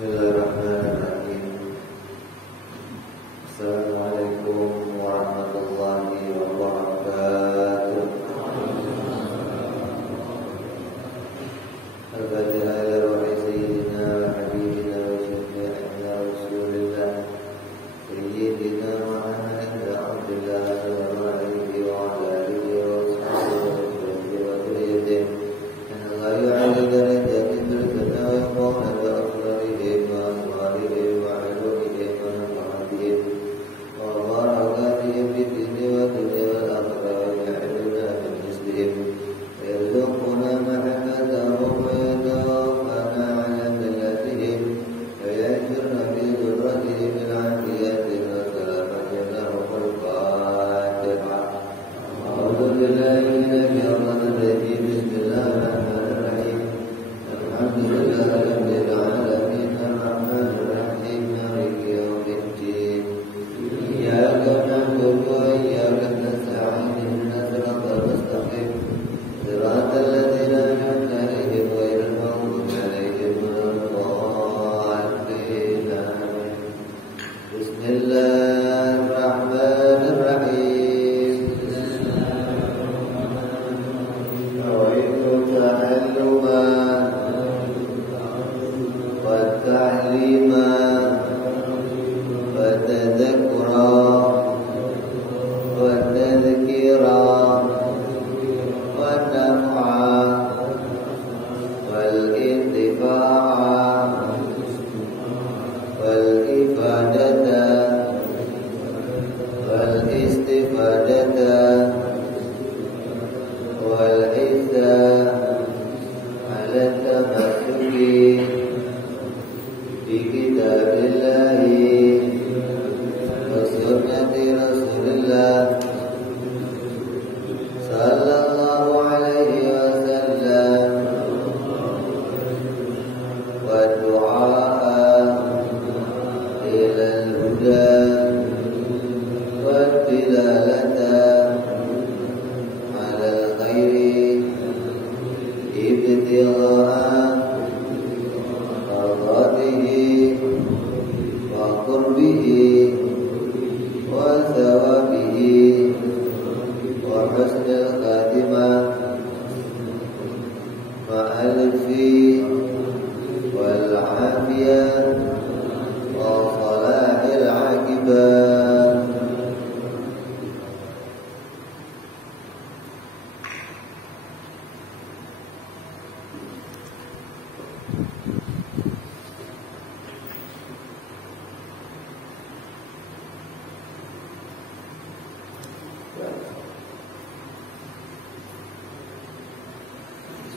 Bismillahirrahmanirrahim. Assalamualaikum warahmatullahi wabarakatuh. Al-Fatihah ila ruhi sayyidina wa habibina wa syafi'ina Rasulillah sayyidina Muhammad Abdullah wa alihi wa alihi wa sahbihi wa dhurriyyatihi an la yu'alli darajatin bil dunya wa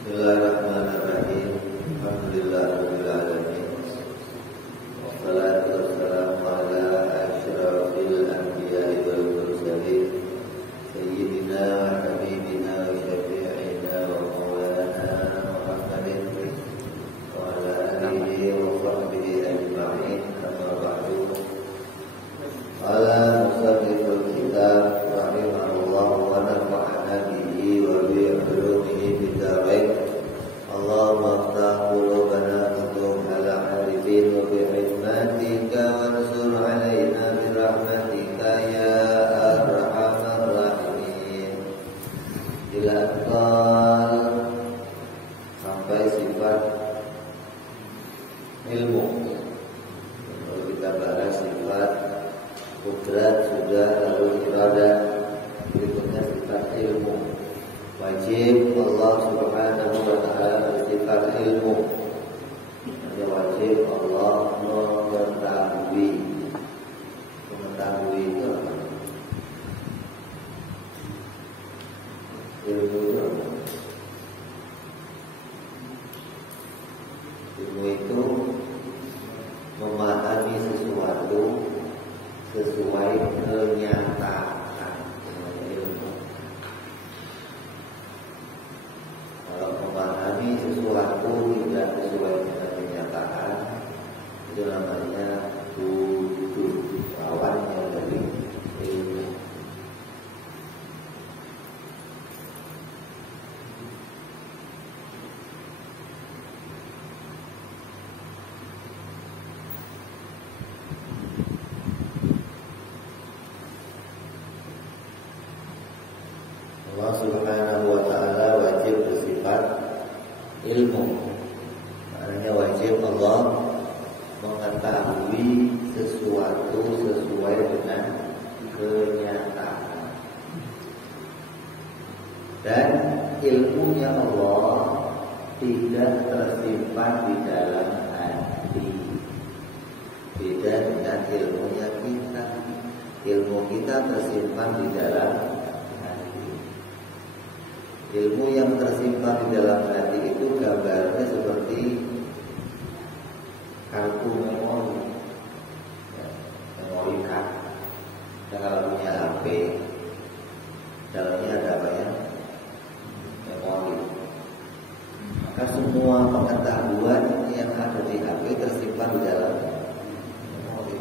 Bismillahirrahmanirrahim. Alhamdulillahirabbil alamin. Wassalatu wassalamu ala asyrafil anbiya'i wal mursalin sayyidina wa habibina wa syafi'ina wa maulana Muhammadin wa ala alihi wa sahbihi ajma'in. Amma ba'du. Qala musanniful kitab rahimahullah wa nafa'ana bihi wa bi ulumihi fid dharain. Allahumma aftah qulubana futuhal arifin wa bi hikmatika wansur alaina bi rahmatika ya arhamar rahimin. Ila aqal sampai sifat ilmu. Kalau kita bahas sifat kudrat sudah, lalu iradah, berikutnya sifat ilmu. Wajib Allah subhanahu wa ta'ala bersifat ilmu. Hanya wajib Allah mengetahui. Mengetahui itu apa? Ilmu itu apa? Ilmu itu memahami sesuatu sesuai kenyataan. Ilmu. Kalau memahami sesuatu tidak sesuai dengan kenyataan, itu namanya tuduh, lawannya dari ilmu. ilmu. Maknanya wajib Allah mengetahui sesuatu sesuai dengan kenyataan. Dan ilmunya Allah tidak tersimpan di dalam hati. Beda dengan ilmunya kita. Ilmu kita tersimpan di dalam hati. Ilmu yang tersimpan di dalam hati itu gambarnya seperti kartu memori, memori card. Kita kalau punya HP, dalamnya ada apa ya? Memori. Maka semua pengetahuan yang ada di HP tersimpan di dalam memori.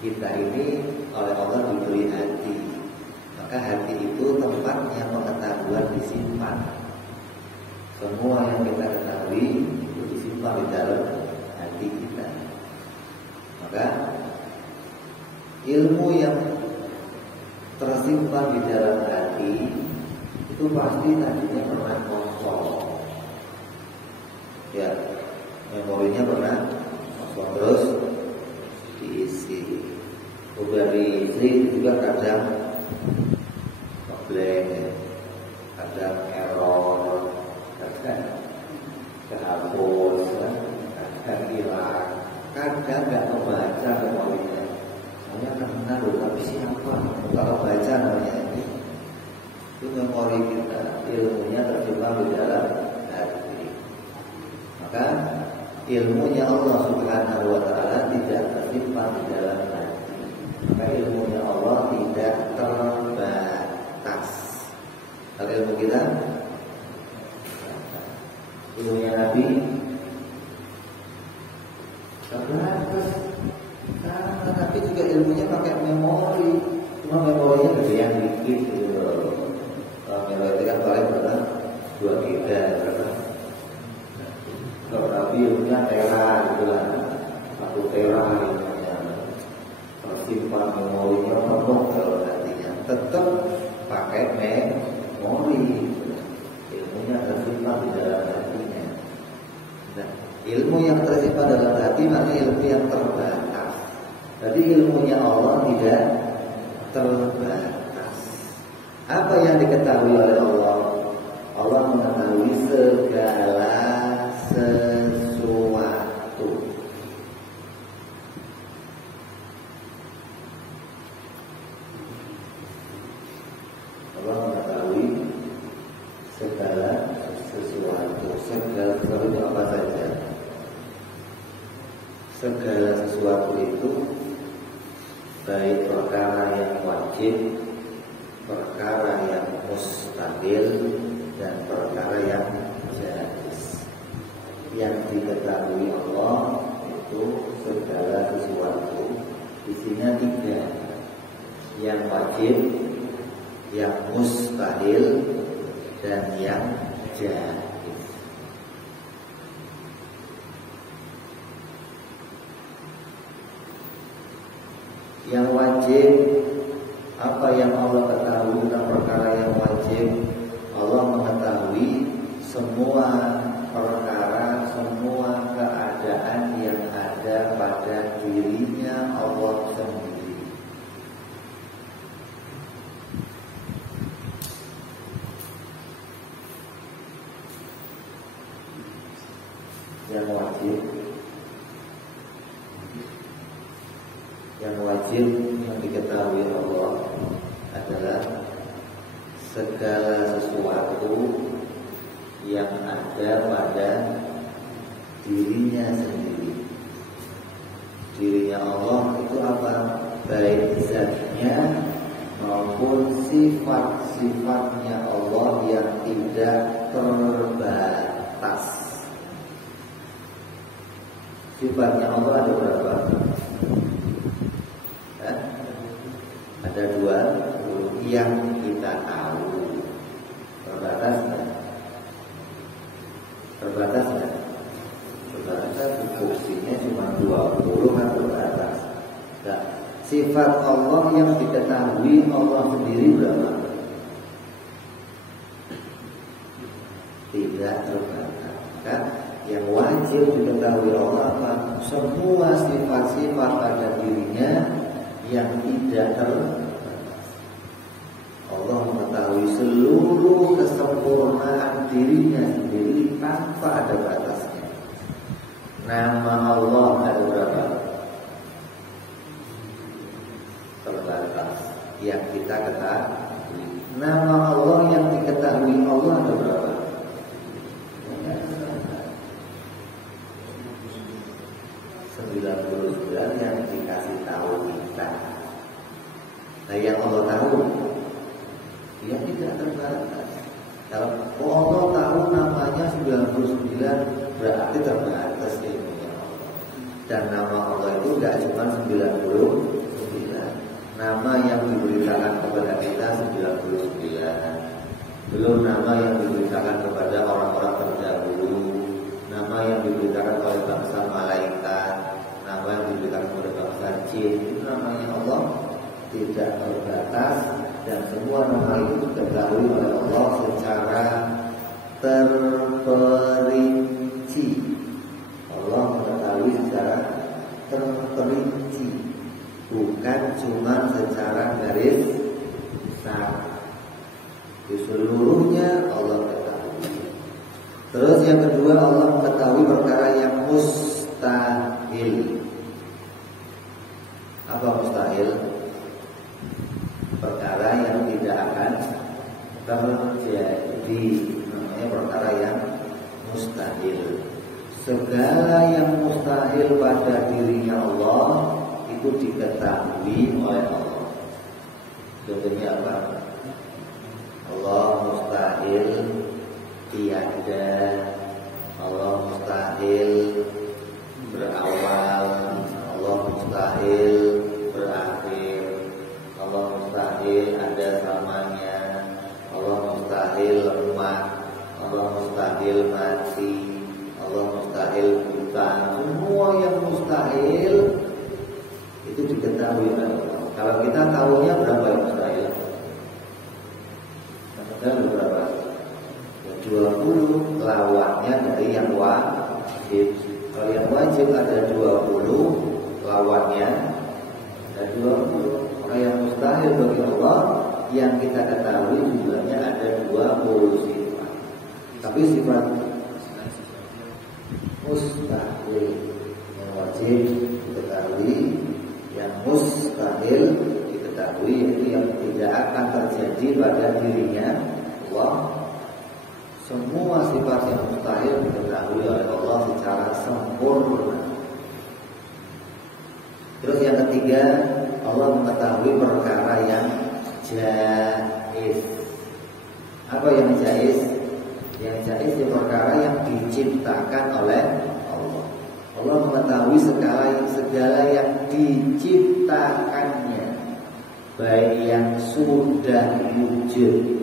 Kita ini oleh Allah diberi hati, maka hati itu tempatnya pengetahuan disimpan. Semua yang kita ketahui itu disimpan di dalam hati kita. Maka ilmu yang tersimpan di dalam hati itu pasti tadinya pernah kosong. Ya, memorinya pernah kosong terus diisi. Udah diisi juga kadang ngeblank, kadang error, kadang kehapus, kadang hilang, kadang nggak kebaca memorinya. Soalnya karena tapi siapa nggak kebaca namanya ini. Itu memori kita, ilmunya tersimpan di dalam hati. Maka ilmunya Allah Subhanahu wa Ta'ala tidak tersimpan di dalam hati. Maka ilmunya Allah tidak terbatas. Kalau ilmu kita, ilmunya Nabi terbatas. Nah, tapi juga ilmunya pakai memori. Cuma memorinya gede yang dikit gitu. Kalau memori itu kan paling berapa? 2 GB berapa? Kalau Nabi ilmunya tera gitu lah, 1 tera ilmunya. Tersimpan memorinya penuh kalau nantinya. Tetap pakai memori. Ilmunya tersimpan di dalam hatinya. Nah, ilmu yang tersimpan dalam hati maknanya ilmu yang terbatas. Jadi ilmunya Allah tidak terbatas. Apa yang diketahui oleh Allah? Allah mengetahui segala sesuatu. Allah mengetahui segala sesuatu. Segala sesuatu itu apa saja? Segala sesuatu itu baik perkara yang wajib, perkara yang mustahil, dan perkara yang jaiz. Yang diketahui Allah itu segala sesuatu. Isinya 3: yang wajib, yang mustahil, dan yang jaiz. Yang wajib, apa yang Allah ketahui tentang perkara yang wajib? Allah mengetahui semua perkara, semua keadaan yang ada pada dirinya Allah sendiri. Yang wajib yang diketahui Allah adalah segala sesuatu yang ada pada dirinya sendiri. Dirinya Allah itu apa? Baik zatnya maupun sifat-sifatnya Allah yang tidak terbatas. Sifatnya Allah ada berapa? Ada 2 yang kita tahu. Terbatas nggak? Terbatas nggak? Terbatas, fungsinya cuma 20 kan terbatas. Nah, sifat Allah yang diketahui Allah sendiri berapa? tidak terbatas. Kan? Yang wajib diketahui Allah apa? Semua sifat-sifat pada dirinya yang tidak terbatas. Allah mengetahui seluruh kesempurnaan dirinya sendiri tanpa ada batasnya. Nama Allah ada berapa? Terbatas. Yang kita ketahui. Nama Allah yang diketahui Allah ada berapa? 99 yang dikasih tahu kita. Nah yang Allah tahu, dia tidak terbatas. Kalau Allah tahu namanya 99 berarti terbatas ilmunya Allah. Dan nama Allah itu tidak cuma 99. Nama yang diberitakan kepada kita 99. Belum nama yang diberitakan kepada orang-orang terdahulu, nama yang diberitakan oleh bangsa malaikat, nama yang diberitakan kepada bangsa jin. Itu namanya Allah tidak terbatas dan semua nama itu diketahui oleh Allah secara terperinci. Allah mengetahui secara terperinci, bukan cuma secara garis besar. Di seluruhnya Allah ketahui. Terus yang kedua, Allah mengetahui perkara yang mustahil. Apa mustahil? Perkara yang tidak akan terjadi, namanya perkara yang mustahil. Segala yang mustahil pada dirinya Allah itu diketahui oleh Allah. Contohnya apa? Allah mustahil tiada, Allah mustahil berawal, Allah mustahil berakhir, Allah mustahil ada samanya, Allah mustahil lemah, Allah mustahil mati, Allah mustahil buta. Semua yang mustahil itu diketahui oleh Allah. Kalau kita tahunya berapa yang mustahil? Dan berapa? 20 lawannya dari yang wajib. Kalau yang wajib ada 20, lawannya ada 20. Kalau yang mustahil bagi Allah, yang kita ketahui jumlahnya ada 20 sifat. Tapi sifat mustahil yang wajib diketahui, yang mustahil diketahui, itu yang tidak akan terjadi pada dirinya Allah. Semua sifat yang mustahil diketahui oleh Allah secara sempurna. Terus yang ketiga, Allah mengetahui perkara yang jaiz. Apa yang jaiz? Yang jaiz itu perkara yang diciptakan oleh Allah. Allah mengetahui segala yang diciptakannya, baik yang sudah wujud.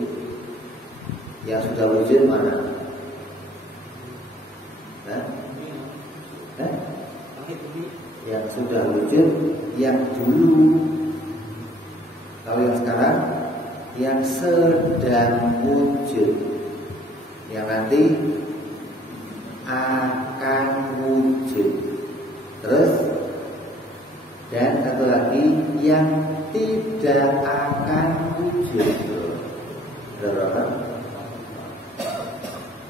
Yang sudah wujud mana? Yang sudah wujud, yang dulu. Kalau yang sekarang, yang sedang wujud, yang nanti akan wujud. Terus, dan satu lagi yang tidak akan wujud. Berapa?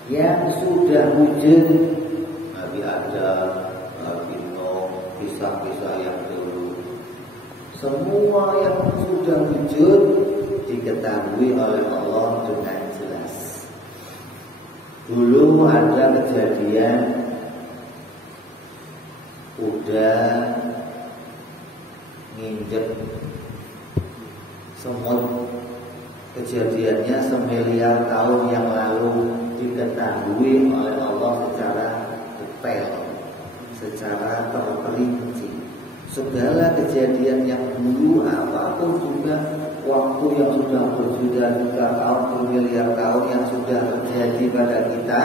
Yang sudah wujud, Nabi Adam, Nabi Nuh, kisah-kisah yang dulu. Semua yang sudah wujud diketahui oleh Allah dengan jelas. Dulu ada kejadian kuda nginjek semut. Kejadiannya semiliar tahun yang lalu diketahui oleh Allah secara detail, secara terperinci. Segala kejadian yang dulu apapun juga, waktu yang sudah berjuta-juta tahun, bermiliar tahun yang sudah terjadi pada kita,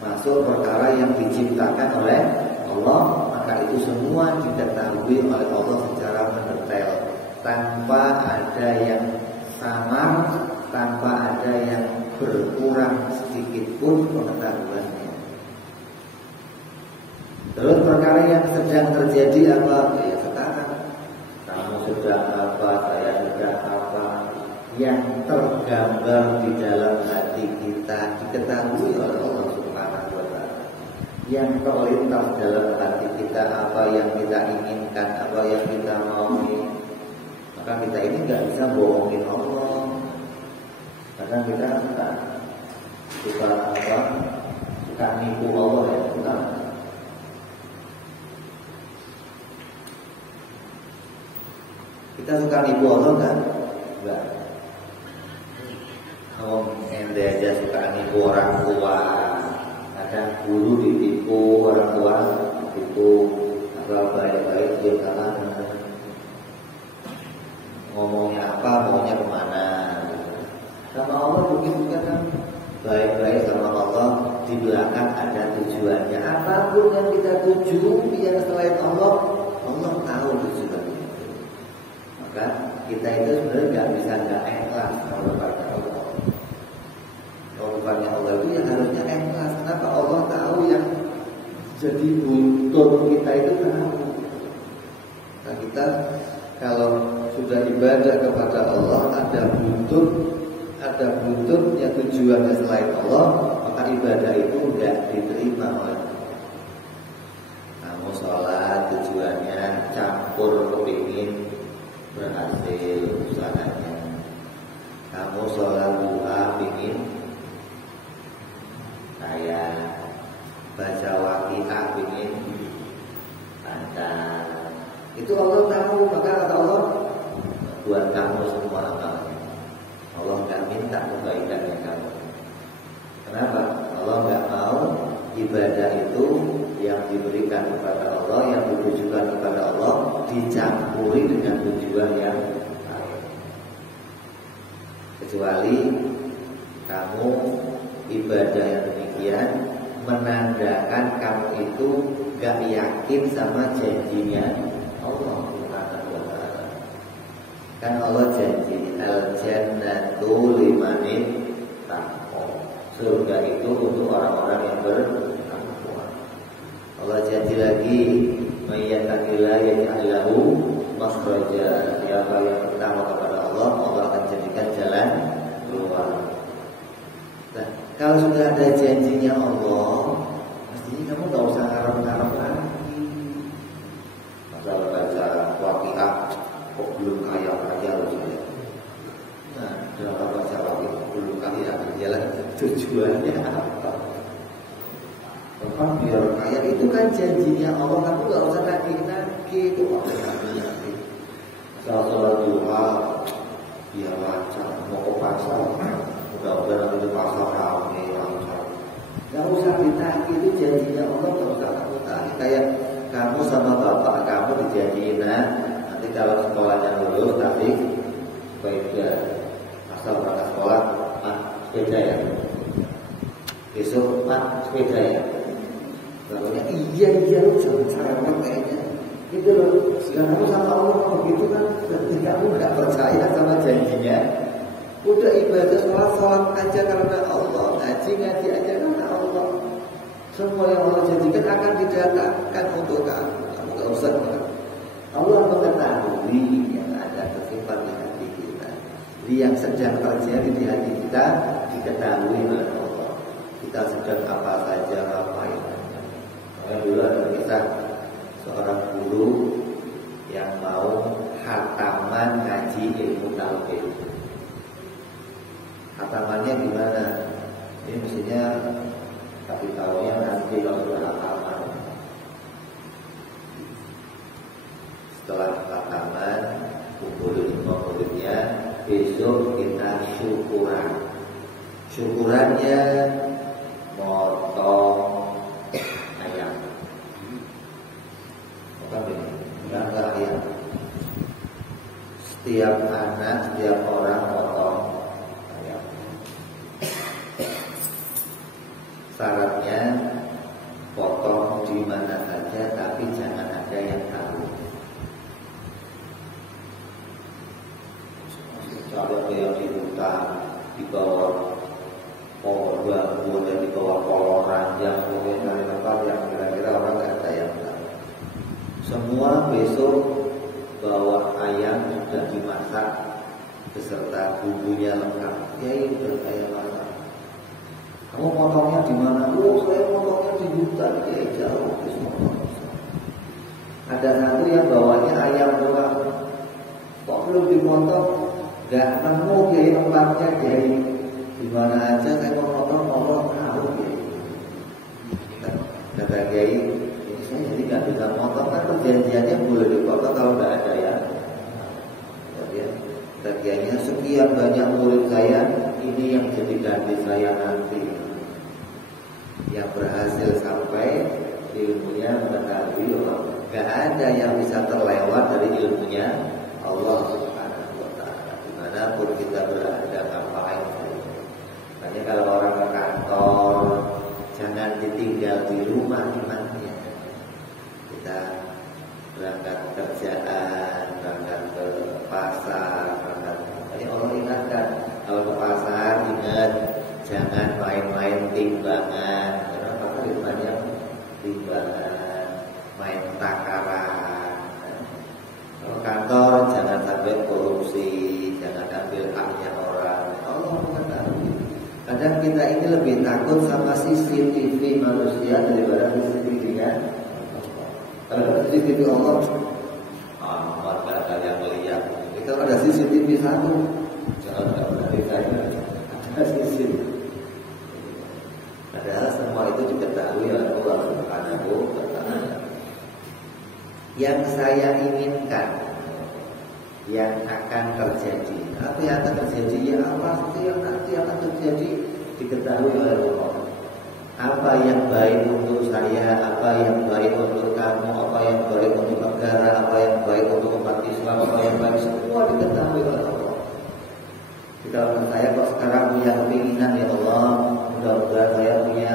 masuk perkara yang diciptakan oleh Allah, maka itu semua diketahui oleh Allah secara mendetail, tanpa ada yang samar, tanpa ada yang berkurang sedikit pun pengetahuannya. Terus perkara yang sedang terjadi apa? Ya sekarang kamu sedang apa, saya sedang apa, yang tergambar di dalam hati kita diketahui oleh Allah Subhanahu wa Ta'ala. Yang terlintas dalam hati kita, apa yang kita inginkan, apa yang kita mau, maka kita ini nggak bisa bohongin Allah. Karena kita suka apa? Suka nipu Allah ya, bukan? Kita suka nipu Allah kan? Enggak. Kalau ente aja suka nipu orang tua, kadang guru ditipu, orang tua ditipu, atau baik-baik dia kalah ngomongnya apa, maunya kemana. Sama Allah mungkin juga kan baik-baik sama Allah, di belakang ada tujuannya. Apapun yang kita tuju yang selain Allah, Allah tahu tujuannya. Maka kita itu sebenarnya nggak bisa nggak ikhlas kalau kepada Allah. Kalau bukannya Allah itu yang harusnya ikhlas. Kenapa? Allah tahu yang jadi buntut kita itu tahu. Nah kita kalau sudah ibadah kepada Allah ada buntutnya tujuannya selain Allah, maka ibadah itu tidak diterima oleh Allah. Kamu sholat tujuannya campur kepingin berhasil usahanya. Kamu sholat duha pingin kaya, baca waqiah pingin lancar. Itu Allah tahu, maka kata Allah buat kamu semua amalnya. Allah nggak minta kebaikannya kamu. Kenapa? Allah nggak mau ibadah itu yang diberikan kepada Allah, yang ditujukan kepada Allah dicampuri dengan tujuan yang lain. Kecuali kamu ibadah yang demikian menandakan kamu itu gak yakin sama janjinya Allah Subhanahu wa Ta'ala. Kan Allah janji al-jannatu limanin taqwa. Surga itu untuk orang-orang yang bertakwa. Allah janji lagi mayyatakillah yaj'allahu makhraja. Siapa yang bertakwa kepada Allah, Allah akan jadikan jalan keluar. Nah, kalau sudah ada janjinya Allah, mestinya kamu gak usah ngarep-ngarep lagi. Masalah baca waqiah kok belum kaya-kaya loh saya. Nah, dalam baca waqiah belum kaya, jalan tujuannya apa? Bahkan biar kaya itu kan janjinya Allah, kamu gak usah nagih-nagih itu nagih. Sholat duha biar lancar, mau ke pasar mudah-mudahan nanti di pasar ramai lancar. Gak usah ditagih, itu janjinya Allah, gak usah kamu tagih. Kayak kamu sama bapak kamu dijanjiin, nanti kalau sekolahnya lulus tapi sepeda, asal berangkat sekolah sepeda ya, besok sepeda ya. Lalu iya lu jangan cerewet kayaknya gitu loh. Dan kamu sama Allah begitu kan, berarti kamu gak percaya sama janjinya. Udah ibadah sholat aja karena Allah, ngaji aja karena Allah. Semua yang Allah janjikan akan didatangkan untuk kamu. Kamu gak usah. Allah mengetahui yang ada tersimpan di hati kita. Jadi yang sedang terjadi di hati kita diketahui oleh Allah. Kita sedang apa saja ngapain. Makanya dulu ada kisah seorang guru yang mau khataman ngaji ilmu tauhid. Khatamannya gimana? Ini mestinya tapi tahunya nanti kalau sudah khataman. Setelah khataman kumpulin muridnya, besok kita syukuran. Syukurannya motong ayam. Bukan ini, enggak ayam. Setiap anak, setiap orang motong ayam. Syaratnya potong di mana saja, tapi jangan ada yang tahu. Kalau yang di hutan, di bawah pohon bambu dan di bawah kolong ranjang, mungkin dari tempat yang kira-kira orang nggak ada yang tahu. Semua besok bawa ayam sudah dimasak beserta bumbunya lengkap. Ya itu kayak masak. Kamu potongnya di mana? Oh, saya potongnya di hutan. Ya jauh. Ada satu yang bawanya ayam doang. Kok belum dipotong? Gak nemu ya tempatnya jadi di mana aja saya mau potong tahu ya. Kata Kiai, ini saya jadi nggak bisa potong kan perjanjiannya boleh dipotong kalau nggak ada ya. Kata Kiainya sekian banyak murid saya, ini yang jadi ganti saya nanti. Yang berhasil sampai ilmunya mengetahui Allah. Gak ada yang bisa terlewat dari ilmunya Allah Subhanahu wa Ta'ala. Dimanapun kita berada, ngapain saja. Makanya kalau orang ke kantor, jangan ditinggal di rumah imannya. Kita berangkat kerjaan, berangkat ke pasar, berangkat. Makanya Allah ingatkan, kalau ke pasar ingat jangan main-main timbangan. Karena pasar itu banyak timbangan, main takaran. Kalau kantor jangan sampai korupsi, jangan ambil haknya orang. Allah mengetahui. Kadang kita ini lebih takut sama CCTV manusia daripada CCTV-nya. Kalau CCTV Allah, amat gak ada yang melihat. Kita ada CCTV satu, jangan berarti saya ada CCTV. Padahal semua itu diketahui oleh Allah Subhanahu wa Ta'ala. Yang saya inginkan, yang akan terjadi, apa yang akan terjadi, ya apa sih yang nanti akan terjadi diketahui oleh Allah. Apa yang baik untuk saya, apa yang baik untuk kamu, apa yang baik untuk negara, apa yang baik untuk umat Islam, apa yang baik, semua diketahui oleh Allah. Kalau saya kok sekarang punya keinginan ya Allah, mudah-mudahan saya punya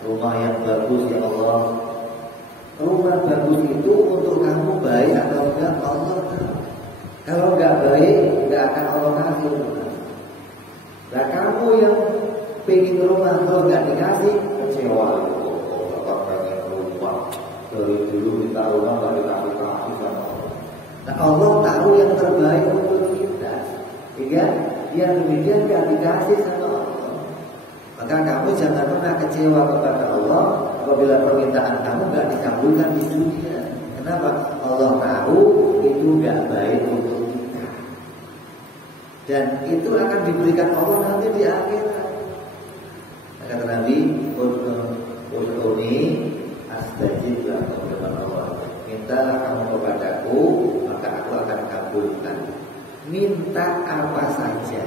rumah yang bagus ya Allah. Rumah bagus itu untuk kamu baik atau enggak Allah tahu. Kalau enggak baik, enggak akan Allah kasih rumah. Nah kamu yang pengen rumah kalau enggak dikasih, kecewa. Bapak pengen rumah dari dulu minta rumah enggak dikasih sama Allah. Nah Allah tahu yang terbaik untuk kita. Iya, yang demikian enggak dikasih sama Allah. Maka kamu jangan pernah kecewa kepada Allah apabila permintaan kamu enggak dikabulkan di dunia. Kenapa? Allah tahu itu enggak baik untuk kita. Dan itu akan diberikan Allah nanti di akhirat. Kata Nabi, "Ud'uni astajib lakum," firman Allah. Mintalah kamu kepadaku, maka aku akan kabulkan. Minta apa saja.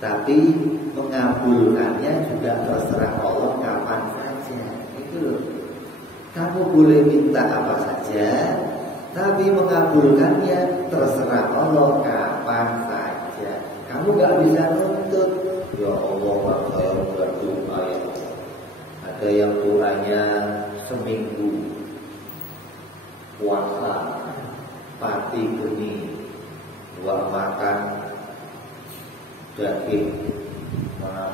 Tapi mengabulkannya juga terserah Allah kapan saja. Itu loh. Kamu boleh minta apa saja, tapi mengabulkannya terserah Allah kapan saja. Kamu gak bisa nuntut. Ya Allah, saya berdoa ya. Ada yang doanya seminggu puasa, pati geni, luar makan daging,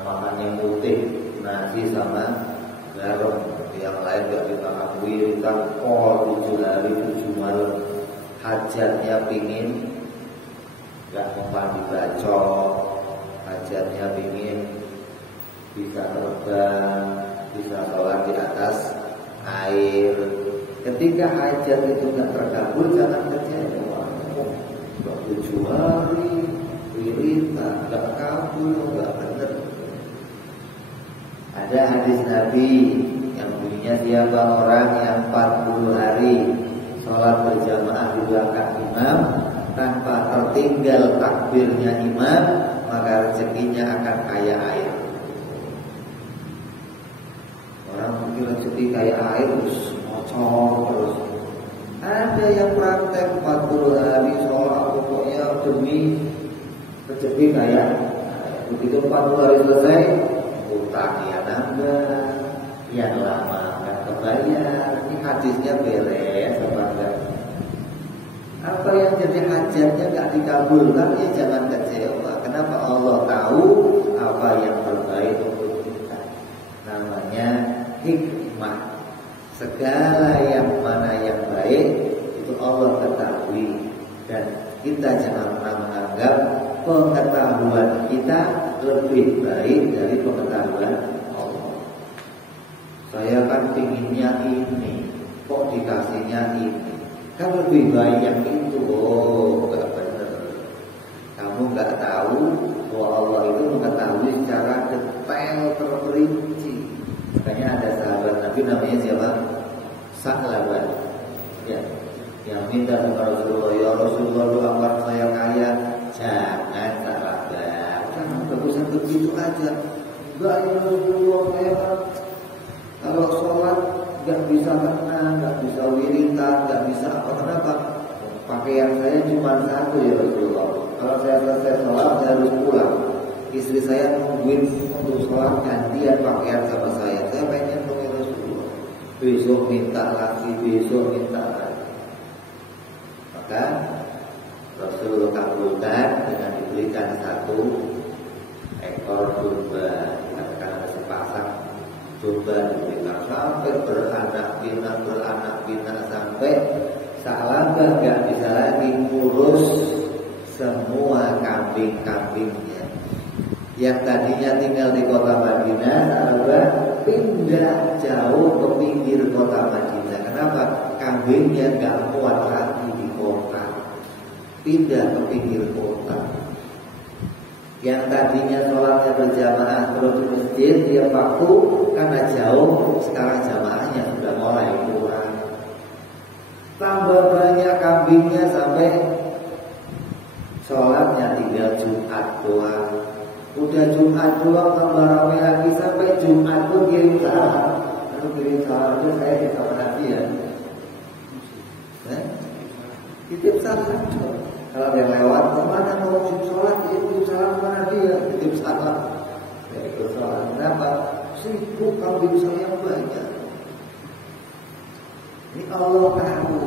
makannya putih, nasi sama garam. Yang lain gak dimakan wiritan kol 7 hari 7 malam. Hajatnya pingin gak mempan dibacok, hajatnya pingin bisa terbang, bisa sholat di atas air. Ketika hajat itu gak terkabul, jangan kecewa. 7 hari wiritan gak kabul, gak benar. Ada hadis Nabi yang bunyinya, siapa orang yang 40 hari sholat berjamaah di belakang imam tanpa tertinggal takbirnya imam, maka rezekinya akan kayak air. Orang mungkin rezeki kayak air terus ngocor terus. Ada yang praktek 40 hari sholat pokoknya demi rezeki kayak begitu 40 hari selesai, utangnya nambah, yang lama nggak kebayar. Ini hadisnya beres apa enggak? Apa yang jadi hajatnya nggak dikabulkan, ya jangan kecewa. Kenapa? Kenapa? Allah tahu apa yang terbaik untuk kita. Namanya hikmah. Segala yang mana yang baik itu Allah ketahui, dan kita jangan pernah menganggap pengetahuan kita lebih baik dari pengetahuan Allah. Saya kan pinginnya ini, kok dikasihnya ini, kan lebih baik yang itu. Oh, enggak benar. Kamu enggak tahu bahwa Allah itu mengetahui secara detail terperinci. Makanya ada sahabat Nabi namanya siapa? Sa'labah. Ya, yang minta kepada Rasulullah, ya Rasulullah doakan saya kaya. Jangan Sa'labah, jangan bagusan begitu aja. Enggak, ya Rasulullah, saya kalau sholat nggak bisa tenang, nggak bisa wiritan, nggak bisa apa. Kenapa? Pakaian saya cuma satu ya Rasulullah. Kalau saya selesai sholat saya harus pulang. Istri saya nungguin untuk sholat gantian pakaian sama saya. Saya pengen dong ya Rasulullah. Besok minta lagi, besok minta lagi. Maka Rasulullah kabulkan dengan diberikan satu ekor domba. Dikatakan ada sepasang domba diberikan sampai beranak pinak sampai Sa'labah gak bisa lagi ngurus semua kambing-kambingnya. Yang tadinya tinggal di kota Madinah, Sa'labah pindah jauh ke pinggir kota Madinah. Kenapa? Kambingnya gak muat lagi di kota, pindah ke pinggir kota. Yang tadinya sholatnya berjamaah terus di masjid, dia waktu karena jauh, sekarang jamaahnya sudah mulai kurang. Tambah banyak kambingnya sampai sholatnya tinggal Jumat doang. Udah Jumat doang tambah ramai lagi sampai Jumat pun kirim salam. Lalu kirim salam itu saya di sama Nabi ya. Titip salam. Kalau yang lewat kemana mau sholat, itu salam sama Nabi ya. Titip salam. Ya ikut sholat. Kenapa? Sibuk kambing saya banyak. Ini Allah tahu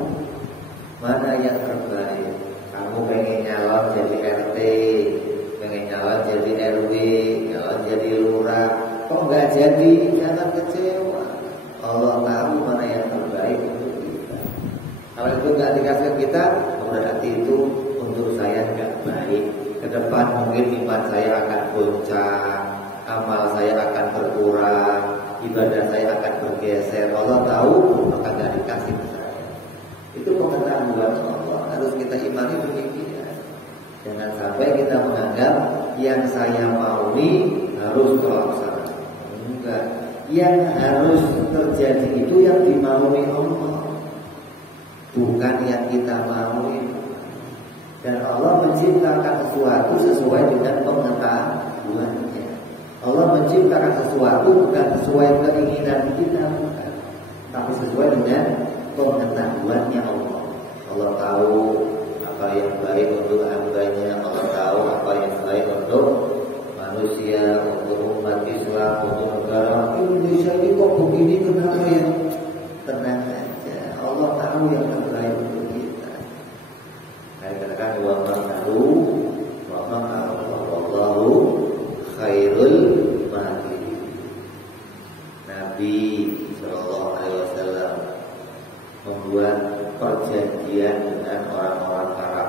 mana yang terbaik. Kamu pengen nyalon jadi RT, pengen nyalon jadi RW, nyalon jadi lurah, kok nggak jadi? Jangan kecewa. Allah tahu mana yang terbaik untuk kita. Kalau itu nggak dikasih kita, berarti itu untuk saya nggak baik. Kedepan mungkin iman saya akan goncang, amal saya akan berkurang, ibadah saya akan bergeser. Allah tahu, maka nggak dikasih ke saya. Itu pengetahuan Allah, harus kita imani demikian. Jangan sampai kita menganggap yang saya mau ini harus terlaksana. Enggak. Yang harus terjadi itu yang dimaui Allah, bukan yang kita maui. Dan Allah menciptakan sesuatu sesuai dengan pengetahuannya. Allah menciptakan sesuatu bukan sesuai keinginan kita, bukan, tapi sesuai dengan pengetahuannya Allah. Allah tahu apa yang baik untuk hambanya. Allah tahu apa yang baik untuk manusia, untuk umat Islam, untuk negara Indonesia ini kok begini, kenapa ya? Tenang aja, Allah tahu yang terbaik untuk kita. Saya katakan wa ma'ahu wa ma'allahu khairul makirin. Nabi Sallallahu Alaihi Wasallam membuat perjanjian dengan orang-orang Arab.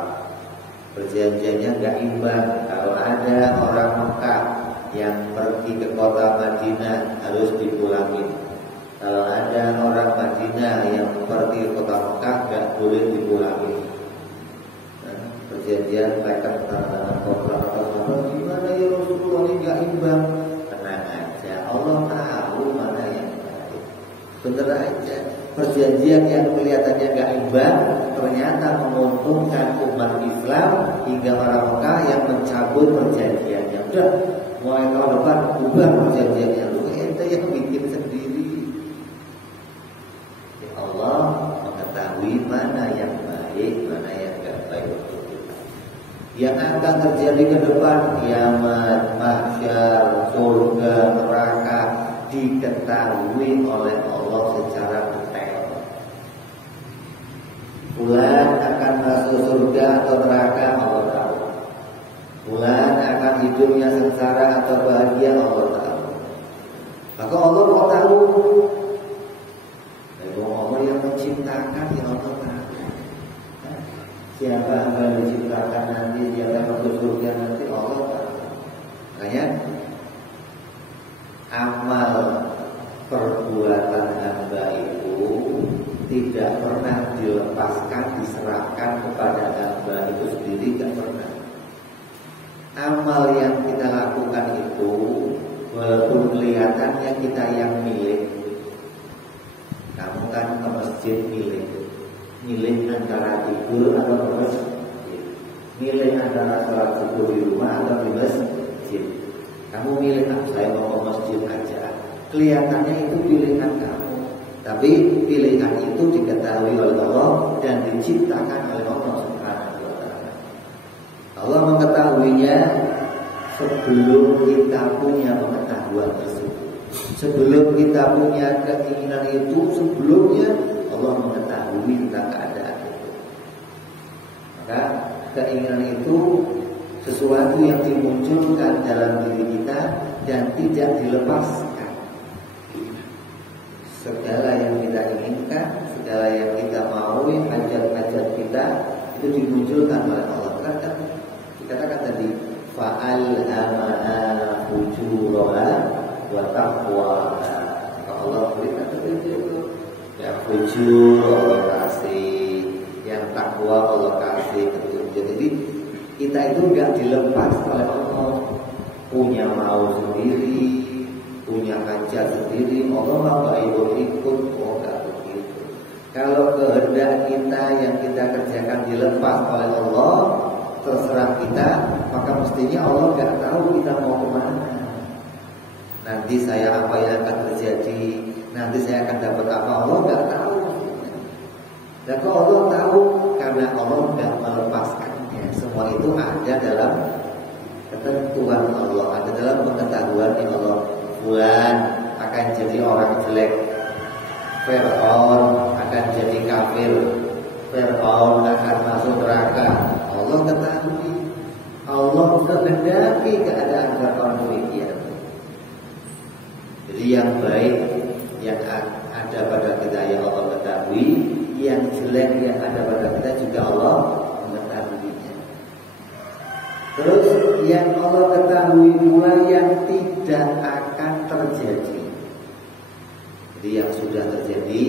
Perjanjiannya nggak imbang. Kalau ada orang Mekah yang pergi ke kota Madinah harus dipulangin. Kalau ada orang Madinah yang pergi ke kota Mekah nggak boleh dipulangin. Perjanjian mereka tentang kontrak atau apa? Gimana ya Rasulullah, ini nggak imbang? Tenang aja, Allah tahu mana yang baik. Bener aja. Perjanjian yang kelihatannya nggak imbang ternyata menguntungkan umat Islam hingga orang Mekah yang mencabut perjanjiannya. Udah, mulai tahun depan ubah perjanjiannya. Lu ente yang bikin sendiri. Ya Allah mengetahui mana yang baik, mana yang nggak baik untuk kita. Yang akan terjadi ke depan, kiamat, mahsyar, surga, neraka diketahui oleh Allah secara detail. Fulan akan masuk surga atau neraka, Allah tahu. Fulan akan hidupnya sengsara atau bahagia, Allah tahu. Maka Allah kok tahu? Allah yang menciptakan, ya Allah tahu. Siapa yang diciptakan nanti, siapa yang masuk surga nanti, Allah tahu. Makanya amal perbuatan hamba itu tidak pernah dilepaskan, diserahkan kepada hamba itu sendiri, tidak pernah. Amal yang kita lakukan itu walaupun kelihatannya kita yang milik. Kamu kan ke masjid milih antara tidur atau ke masjid, milih antara sholat subuh di rumah atau di masjid. Kamu milih, saya mau ke masjid aja. Kelihatannya itu pilihan kamu, tapi pilihan itu diketahui oleh Allah dan diciptakan oleh Allah Subhanahu wa Ta'ala. Allah mengetahuinya sebelum kita punya pengetahuan tersebut. Sebelum kita punya keinginan itu, sebelumnya Allah mengetahui tentang keadaan itu. Maka keinginan itu sesuatu yang dimunculkan dalam diri kita dan tidak dilepaskan. Segala yang kita inginkan, segala yang kita mau, hajat-hajat kita itu dimunculkan oleh Allah. Dikatakan tadi, fa'alhamaha fujuraha wa taqwaha. Allah berikan itu, yang fujur Allah kasih, yang takwa Allah kasih. Jadi kita itu enggak dilepas oleh Allah. Punya mau sendiri, punya hajat sendiri, Allah nggak ikut, enggak begitu. Kalau kehendak kita yang kita kerjakan dilepas oleh Allah, terserah kita, maka mestinya Allah nggak tahu kita mau kemana. Nanti saya apa yang akan terjadi, nanti saya akan dapat apa, Allah nggak tahu. Dan kalau Allah tahu, karena Allah nggak melepaskannya. Semua itu ada dalam ketentuan Allah, ada dalam pengetahuan Allah. Fulan akan jadi orang jelek, Fir'aun akan jadi kafir, Fir'aun akan masuk neraka. Allah ketahui, Allah kehendaki keadaan Fir'aun demikian. Jadi yang baik yang ada pada kita yang Allah ketahui, yang jelek yang ada pada kita juga Allah mengetahuinya. Terus yang Allah ketahui pula yang tidak akan terjadi. Jadi yang sudah terjadi,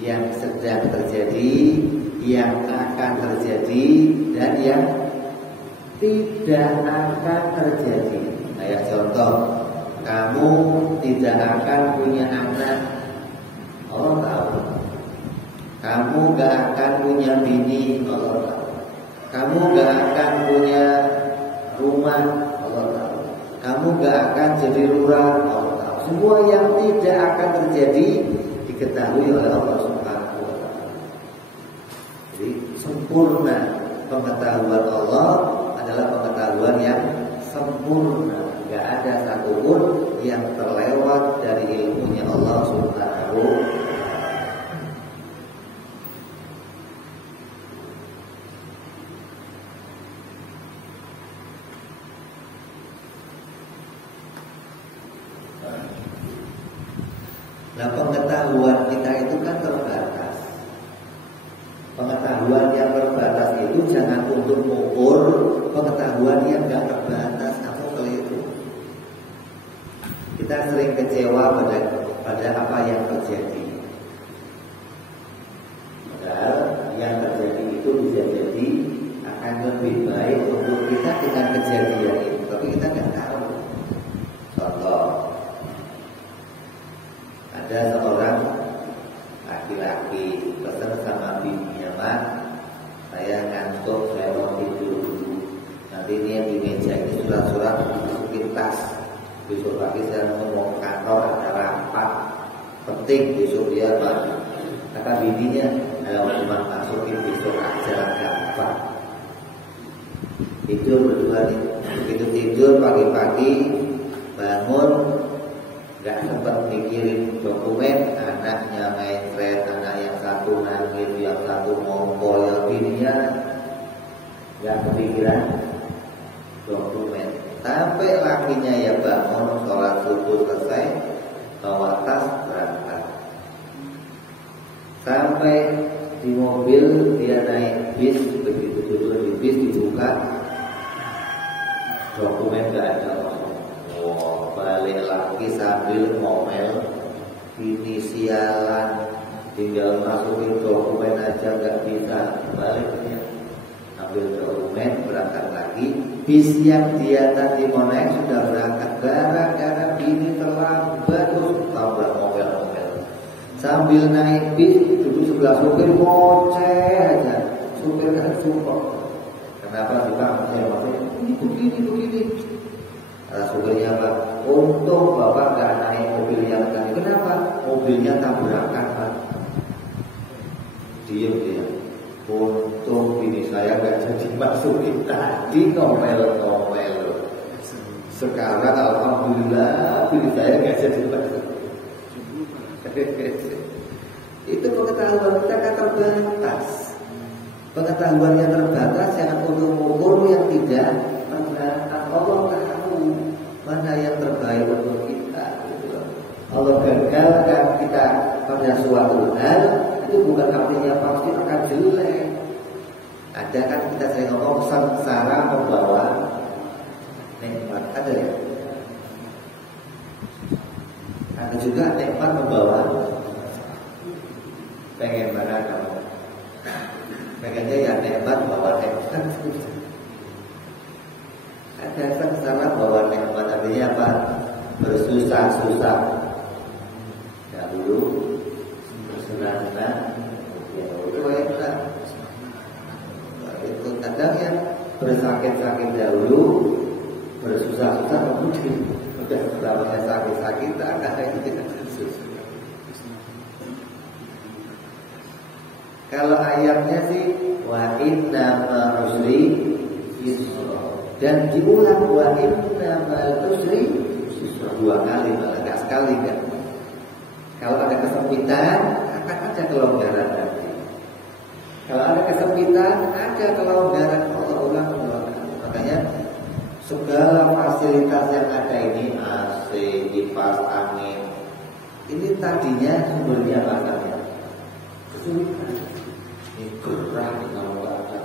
yang sedang terjadi, yang akan terjadi, dan yang tidak akan terjadi. Kayak contoh, kamu tidak akan punya anak, Allah tahu. Kamu gak akan punya bini, Allah tahu. Kamu gak akan punya rumah, Allah tahu. Kamu gak akan jadi lurah, Allah tahu. Semua yang tidak akan terjadi diketahui oleh Allah Subhanahu wa Ta'ala. Jadi sempurna pengetahuan Allah adalah pengetahuan yang sempurna. Gak ada satupun yang terlewat dari ilmunya Allah Subhanahu wa Ta'ala. Nah, pengetahuan kita itu kan terbatas. Pengetahuan yang terbatas itu jangan untuk mengukur pengetahuan yang tidak terbatas atau keliru. Kita sering kecewa pada apa yang terjadi. Padahal yang terjadi itu bisa jadi akan lebih baik untuk kita dengan kejadian itu, tapi kita tidak tahu. Contoh, ada seorang laki-laki pesan sama bininya, "Mak, saya ngantuk, saya mau tidur dulu. Nanti ini yang di meja ini surat-surat masukin tas. Besok pagi saya mau ke kantor, ada rapat penting besok dia, Pak." Kata bininya, "Ayo cuma masukin besok aja, gampang." Tidur berdua nih. Begitu tidur pagi-pagi bangun, gak sempat mikirin dokumen, anaknya main thread, anak yang satu nangis, yang satu ngompol, yang bininya gak kepikiran. Sampai lakinya ya bangun, sholat subuh selesai, bawa tas berangkat. Sampai di mobil dia naik bis, begitu duduk di bis dibuka, dokumen gak ada. Wah, balik lagi sambil ngomel, inisialan, tinggal masukin dokumen aja gak bisa. Baliknya ambil dokumen, berangkat lagi. Bis yang dia tadi mau naik sudah berangkat, gara-gara bini terlambat, terus tambah ngomel-ngomel. Sambil naik bis, duduk sebelah supir, ngoceh aja. Supir kan support. Kenapa sih Pak? Saya maksudnya, ini begini. Kata supirnya Pak, untung Bapak gak naik mobil yang tadi. Kenapa? Mobilnya tabrakan Pak. Diem dia. Untung bini saya gak jadi masukin tadi, ngomel-ngomel. Sekarang alhamdulillah bini saya gak jadi masukin. Itu pengetahuan kita kan terbatas. Pengetahuan yang terbatas yang ukur yang tidak terbatas. Allah tahu mana yang terbaik untuk kita. Gitu. Allah gagalkan kita pada suatu hal, itu bukan artinya pasti akan jelek. Ada kan kita sering ngomong sengsara membawa nikmat, ada ya? Ada juga nikmat membawa. Pengen mana kamu? Pengennya ya nikmat bawa nikmat. Ada sengsara bawa nikmat, artinya apa? Bersusah-susah. Dahulu bersenang-senang, ya itu enak. Itu kadang yang bersakit-sakit dahulu, bersusah-susah kemudian udah berapa sakit-sakit agak itu susah. Kalau ayatnya sih wa inna ma'usri yusra, dan diulang wa inna ma'usri yusra 2 kali, malah gak sekali kan. Kalau ada kesempitan akan ada kelonggaran nanti. Kalau ada kesempitan ada kelonggaran. Allah ulang. Makanya segala fasilitas yang ada ini, AC, kipas angin, ini tadinya sumbernya makanya kesulitan. Ini gerah kalau nggak ada.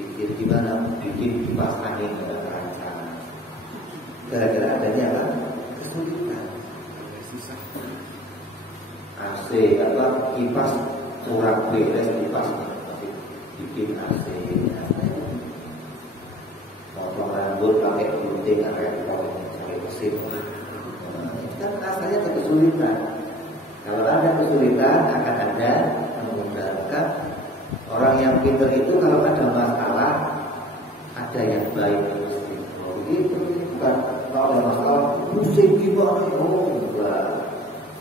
Pikir gimana bikin kipas angin dengan rancangan. Gara-gara adanya apa? Kesulitan. AC apa kipas kurang beres kipasnya, tapi bikin AC. Potong rambut pakai gunting, pakai mesin. Itu kan asalnya kesulitan. Kalau ada kesulitan akan ada memudahkan. Orang yang pintar itu kalau ada masalah ada yang baik mesti. Oh itu bukan kalau ada masalah pusing gimana? Oh enggak.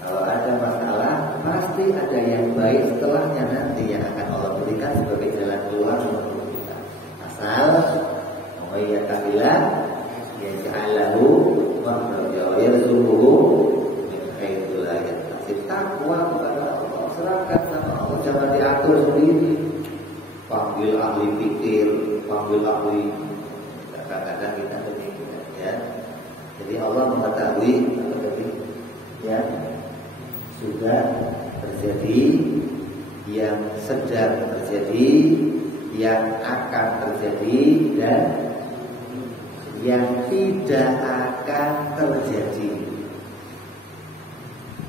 Kalau ada masalah pasti ada yang baik setelahnya nanti yang akan Allah berikan sebagai jalan keluar untuk kita. Asal ya kabila ya ja'alahu makhraja wa yarzuquhu min haitsu la yahtasib. Takwa kepada Allah, serahkan sama Allah, jangan diatur sendiri. Panggil ahli fikir, panggil ahli, kadang-kadang kita demikian ya. Jadi Allah mengetahui apa tadi ya, sudah terjadi, yang sedang terjadi, yang akan terjadi, dan yang tidak akan terjadi.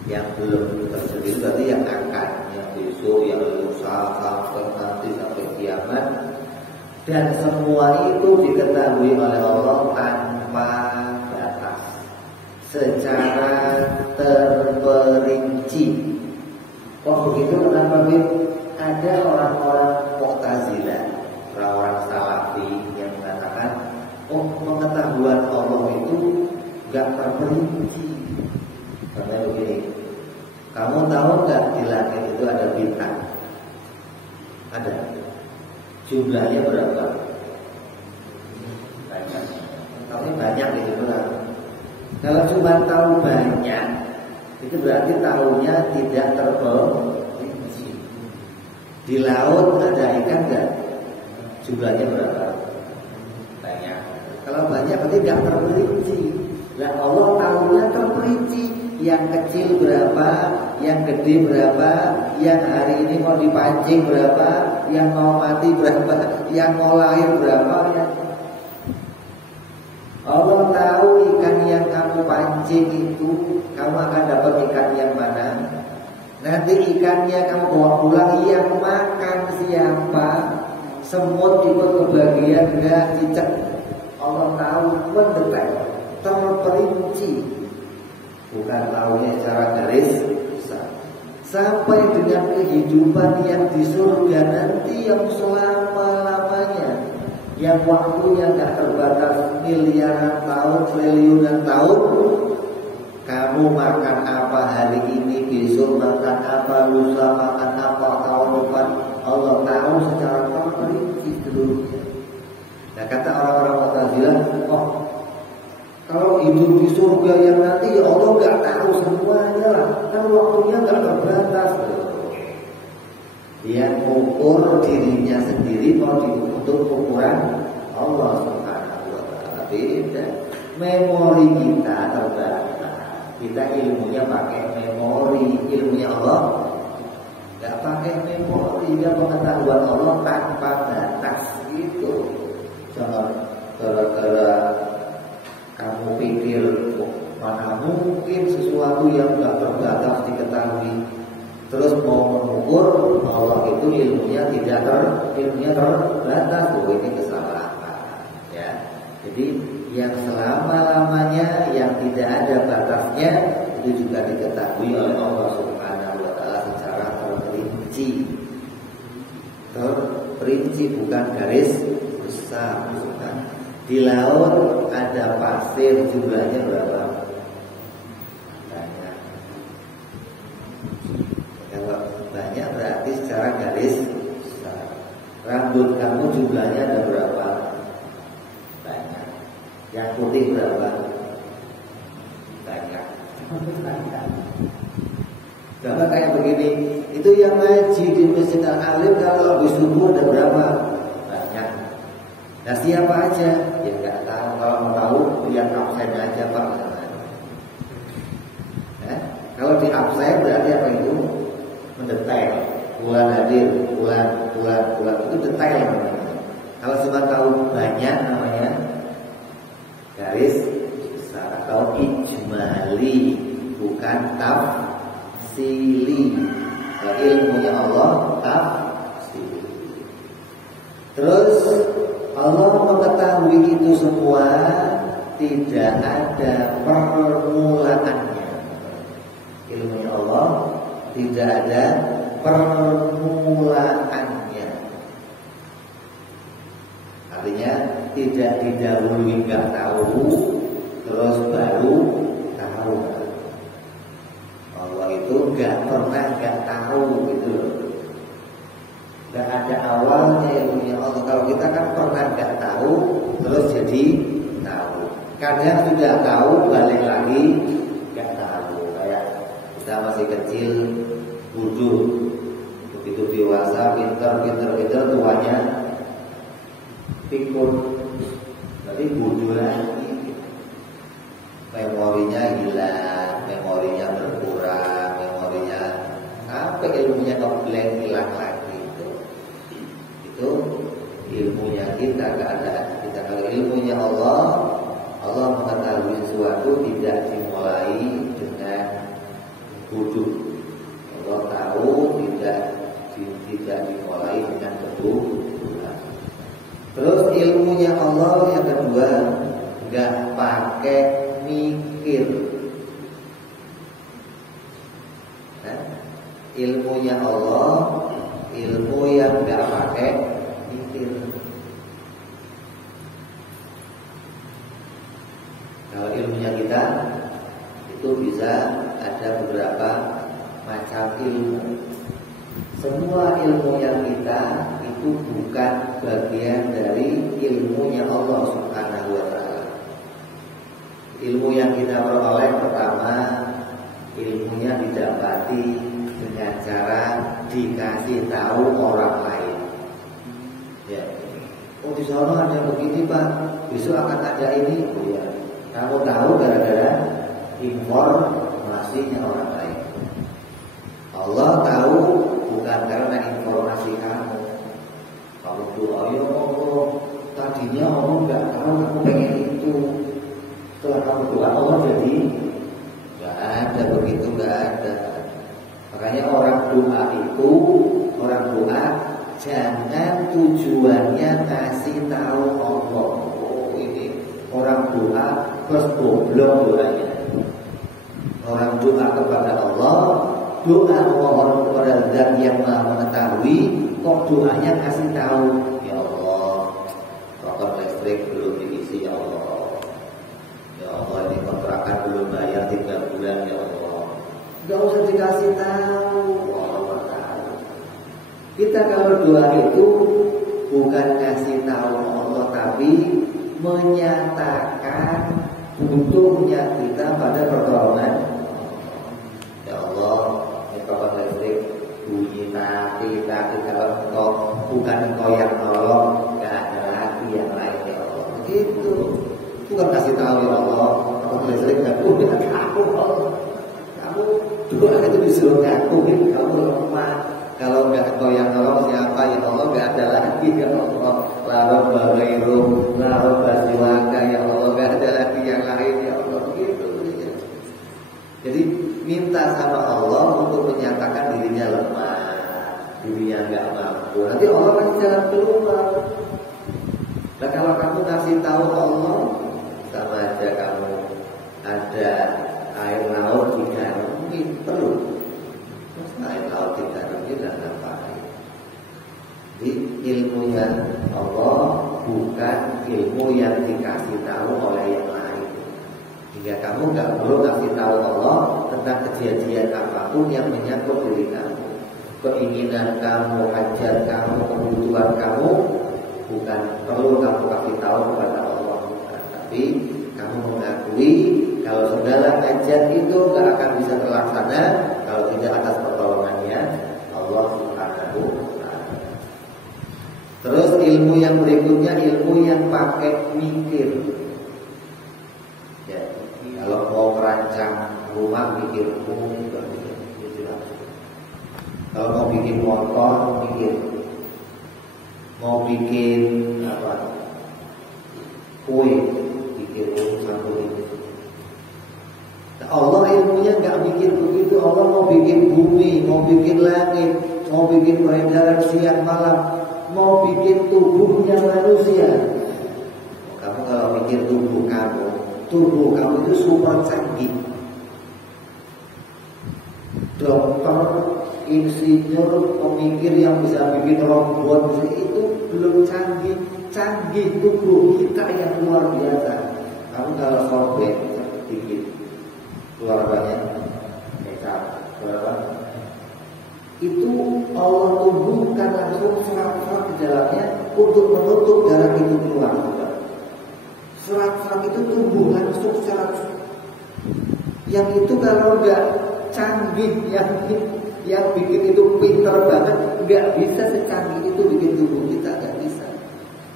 Yang belum terjadi berarti yang akan, yang besok, yang lusa, sampai nanti, sampai kiamat. Dan semua itu diketahui oleh Allah tanpa batas, secara terperinci. Oh begitu, kenapa ada orang-orang Mu'tazilah, orang-orang Salafi yang mengatakan, oh pengetahuan Allah itu gak terperinci. Karena begini, kamu tahu gak di langit itu ada bintang? Ada. Jumlahnya berapa? Banyak. Tapi banyak itu berapa? Kalau cuma tahu banyak, itu berarti tahunya tidak terperinci. Di laut ada ikan gak? Jumlahnya berapa? Banyak. Kalau banyak berarti nggak terperinci. Nah Allah tahunya terperinci. Yang kecil berapa, yang gede berapa, yang hari ini mau dipancing berapa, yang mau mati berapa, yang mau lahir berapa. Ya. Allah tahu ikan yang kamu pancing itu, kamu akan dapat ikan yang mana. Nanti ikannya kamu bawa pulang, yang makan siapa, semut ikut kebagian enggak, cicak. Allah tahu mendetail, terperinci. Bukan tahunya secara garis besar. Sampai dengan kehidupan yang di surga nanti yang selama-lamanya, yang waktunya gak terbatas miliaran tahun, triliunan tahun. Kamu makan apa hari ini, besok makan apa, lusa makan apa, tahun depan, Allah tahu secara terperinci seluruhnya. Nah kata orang-orang Mu'tazilah, oh kalau hidup di surga yang nanti ya Allah gak tahu semuanya lah, kan waktunya gak terbatas. Dia mengukur dirinya sendiri mau untuk ukuran Allah Subhanahu wa taala. Beda. Memori kita terbatas. Kita ilmunya pakai memori, ilmunya Allah gak pakai memori. Dia pengetahuan Allah tanpa batas gitu. Jangan gara-gara kamu pikir mana mungkin sesuatu yang gak terbatas diketahui, terus mau mengukur Allah itu ilmunya terbatas. Oh ini kesalahan ya. Jadi yang selama-lamanya yang tidak ada batasnya itu juga diketahui oleh Allah Subhanahu wa taala secara terperinci. Terperinci bukan garis besar, bukan. Di laut ada pasir, jumlahnya berapa? Banyak. Kalau banyak berarti secara garis besar. Rambut kamu jumlahnya ada berapa? Banyak. Yang putih berapa? Banyak. Sama kayak begini. Itu yang ngaji di Masjid Al-Alim kalau habis subuh ada berapa? Banyak. Nah siapa aja? Ya nggak tahu. Kalau mau tahu lihat absen aja Pak. Kalau di absen berarti apa itu? Mendetail. Bulan hadir, bulan itu detail namanya. Kalau cuma tahu banyak namanya garis besar atau ijmali, bukan tafsili. Ilmunya Allah tafsili. Terus Allah mengetahui itu semua, tidak ada permulaannya. Ilmunya Allah tidak ada permulaannya. Artinya tidak didahului nggak tahu, terus baru tahu. Allah itu nggak pernah nggak tahu gitu loh. Gak ada awalnya ilmunya Allah. Kalau kita kan pernah gak tahu, terus jadi tahu. Kadang sudah tahu, balik lagi gak tahu. Kayak kita masih kecil, bodoh. Begitu dewasa, pintar, tuanya pikun. Berarti bodoh lagi. Memorinya hilang, memorinya berkurang, memorinya sampai ilmunya ngeblank, hilang lagi. Itu ilmunya kita, keadaan kita. Kalau ilmunya Allah mengetahui sesuatu tidak dimulai dengan bodoh. Allah tahu tidak dimulai dengan kebodohan. Terus ilmunya Allah yang kedua nggak pakai mikir. Ilmunya Allah ilmu yang nggak pakai mikir. Kalau ilmunya kita itu bisa ada beberapa macam ilmu. Semua ilmu yang kita itu bukan bagian dari ilmunya Allah Subhanahu wa taala. Ilmu yang kita peroleh pertama, ilmunya didapati dengan cara dikasih tahu orang lain. Ya. Oh di di sana ada begini Pak, besok akan ada ini. Oh ya, kamu tahu gara-gara informasinya orang lain. Allah tahu bukan karena informasi kamu. Kalau doa ya Allah, tadinya Allah nggak tahu aku pengen itu. Setelah kamu doa Allah jadi nggak ada begitu, nggak ada. Makanya orang doa jangan tujuannya kasih tahu Allah. Oh ini orang doa terus goblok doanya. Orang doa kepada Allah, doa mohon kepada Zat yang Maha Mengetahui, kok doanya kasih tahu, ya Allah, kotor listrik belum diisi ya Allah. Ya Allah ini kontrakan belum bayar 3 bulan ya Allah. Gak usah dikasih tahu. Allah tahu. Kita kalau doa itu bukan kasih tahu Allah, tapi menyatakan butuhnya kita pada pertolongan. Ya Allah, ini kotor listrik bunyi tapi kalau engkau bukan engkau yang nolong, gak ada lagi yang lain ya Allah. Begitu. Bukan kasih tahu ya Allah, kotor listrik gak punya kamu Allah. Doa itu disuruh ngakuin kamu lemah. Kalau nggak engkau yang nolong siapa ya Allah, nggak ada lagi ya Allah. Lalu bagairu, lalu basiwaka ya Allah, nggak ada lagi yang lain ya Allah. Begitu ya. Jadi minta sama Allah untuk menyatakan dirinya lemah, dirinya nggak mampu. Nanti Allah kasih jalan keluar. Dan kalau kamu kasih tahu Allah, sama aja kamu ada air laut di dalam perlu, terus air laut di dalam tidak ngapain. Jadi ilmunya Allah bukan ilmu yang dikasih tahu oleh yang lain. Hingga kamu nggak perlu kasih tahu Allah tentang kejadian apapun yang menyangkut diri kamu, keinginan kamu, hajat kamu, kebutuhan kamu, bukan perlu kamu kasih tahu kepada Allah, bukan. Tapi kamu mengakui kalau segala hajat itu gak akan bisa terlaksana kalau tidak atas pertolongannya Allah Subhanahu wa Ta'ala. Terus ilmu yang berikutnya, ilmu yang pakai mikir. Ya, kalau mau merancang rumah mikir, juga mikir. Kalau mau bikin motor mikir, mau bikin apa, kue mikir satu ini. Allah ilmunya nggak bikin begitu. Allah mau bikin bumi, mau bikin langit, mau bikin peredaran siang malam, mau bikin tubuhnya manusia. Kamu kalau mikir tubuh kamu itu super canggih. Dokter, insinyur, pemikir yang bisa bikin robot itu belum canggih. Canggih tubuh kita yang luar biasa. Kamu kalau sobek dikit keluar banyak kecap, berapa? Itu Allah tumbuhkan langsung serat-serat di dalamnya untuk menutup darah itu keluar. Serat-serat itu tumbuh langsung secara. Yang itu kalau nggak canggih, yang bikin itu pintar banget, nggak bisa secanggih itu bikin tubuh kita, nggak bisa.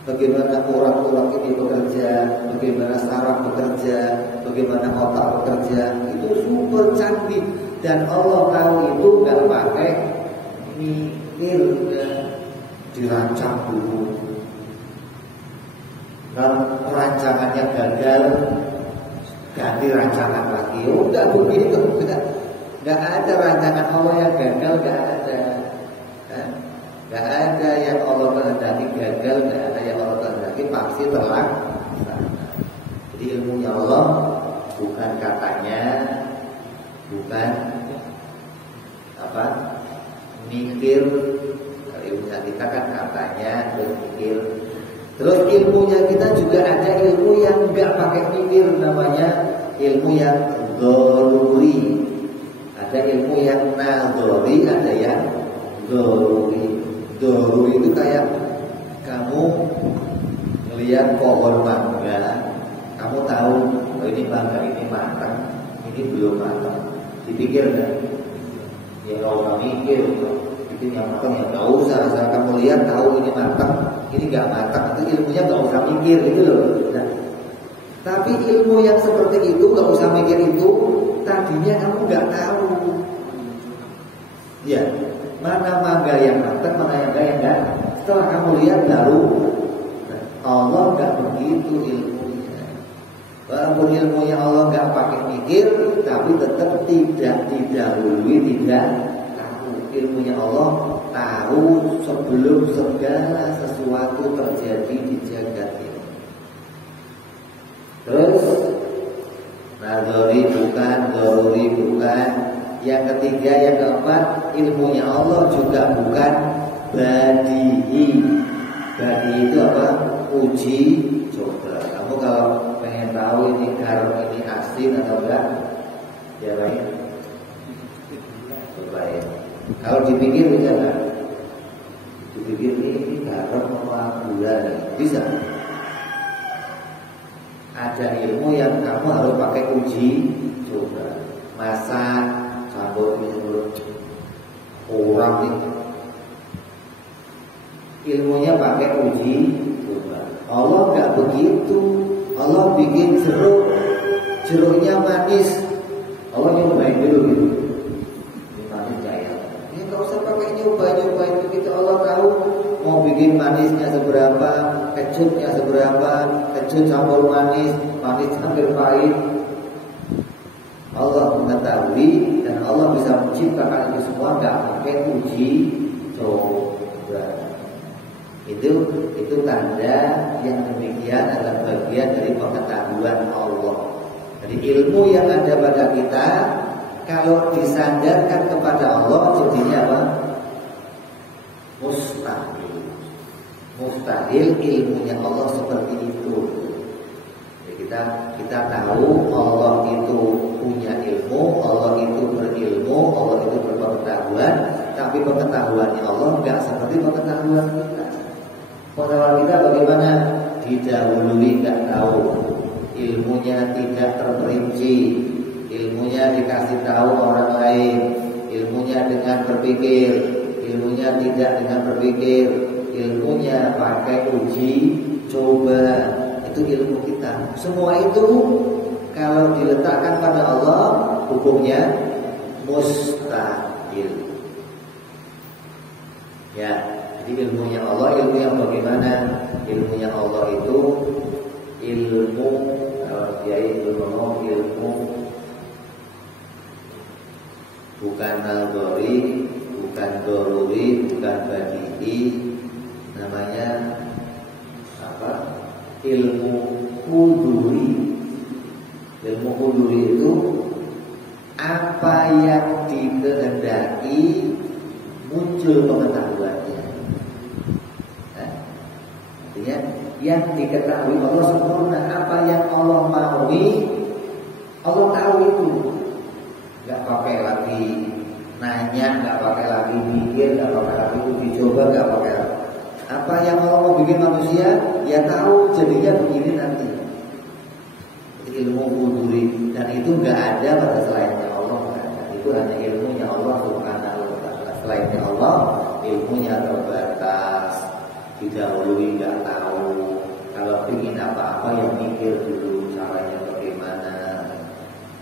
Bagaimana orang-orang ini bekerja, bagaimana saraf bekerja, bagaimana otak bekerja, itu super canggih. Dan Allah tahu itu nggak pakai mikir, dirancang dulu. Kalau rancangannya gagal, ganti rancangan lagi. Oh, nggak begitu, nggak ada rancangan Allah yang gagal, nggak ada. Gak ada yang Allah kehendaki gagal, gak ada yang Allah kehendaki pasti terlaksana. Jadi ilmunya Allah bukan katanya, bukan apa mikir. Kalau ilmunya kita kan katanya berpikir. Terus ilmunya kita juga ada ilmu yang gak pakai mikir, namanya ilmu yang dzaruri. Ada ilmu yang nadzori, ada yang dzaruri. Doruri itu kayak kamu melihat pohon mangga, kamu tahu oh ini mangga ini matang, ini belum matang. Dipikir kan? Ya kalau nggak mikir, bikin yang matang ya nggak usah, asal kamu lihat tahu ini matang, ini nggak matang, itu ilmunya nggak usah mikir gitu loh. Nah, tapi ilmu yang seperti itu nggak usah mikir itu, tadinya kamu nggak tahu. Ya, mana mangga yang matang, mana yang enggak. Setelah kamu lihat baru. Nah, Allah nggak begitu ilmunya. Walaupun ilmunya Allah nggak pakai mikir, tapi tetap tidak didahului, tidak tahu. Ilmunya Allah tahu sebelum segala sesuatu terjadi di jagat ini. Terus, nadori bukan, doruri bukan. Yang ketiga, yang keempat, ilmunya Allah juga bukan badi'i. Badi'i itu apa? Uji coba. Kamu kalau pengen tahu ini garam ini asin atau enggak, ya baik. Cobain. Kalau dipikir bisa enggak? Dipikir ini garam apa gula nih? Bisa. Ada ilmu yang kamu harus pakai uji coba. Masak, campur ini dulu. Kurang nih. Ilmunya pakai uji coba. Allah nggak begitu. Allah bikin jeruk, jeruknya manis. Allah nyobain dulu gitu. Ini manis nggak ya? Ini nggak usah pakai nyobain begitu. Allah tahu mau bikin manisnya seberapa, kecutnya seberapa, kecut campur manis, manis hampir pahit. Allah mengetahui dan Allah bisa menciptakan itu semua nggak pakai uji coba. Itu tanda yang demikian adalah bagian dari pengetahuan Allah. Jadi ilmu yang ada pada kita kalau disandarkan kepada Allah jadinya apa? Mustahil. Mustahil ilmunya Allah seperti itu. Jadi kita tahu Allah itu punya ilmu, Allah itu berilmu, Allah itu berpengetahuan, tapi pengetahuannya Allah enggak seperti pengetahuan kita. Pengetahuan kita bagaimana? Didahului nggak tahu, ilmunya tidak terperinci, ilmunya dikasih tahu orang lain, ilmunya dengan berpikir, ilmunya tidak dengan berpikir, ilmunya pakai uji coba. Itu ilmu kita. Semua itu kalau diletakkan pada Allah hukumnya mustahil. Ya. Jadi ilmunya Allah, ilmu yang bagaimana? Ilmunya Allah itu ilmu, yaitu ilmu bukan nalgori, bukan doruri, bukan badi'i, namanya apa? Ilmu kuduri. Ilmu kuduri itu apa yang dikehendaki muncul pengetahuannya. Yang diketahui Allah sempurna, apa yang Allah maui Allah tahu itu. Gak pakai lagi nanya, gak pakai lagi mikir, gak pakai lagi uji coba, gak pakai lagi. Apa yang Allah mau bikin manusia, ya tahu jadinya begini nanti. Ilmu kuduri, dan itu gak ada pada selainnya Allah. Itu hanya ilmunya Allah Subhanahu wa ta'ala. Selainnya Allah ilmunya terbatas, didahului nggak tahu. Kalau ingin apa-apa yang mikir dulu caranya bagaimana.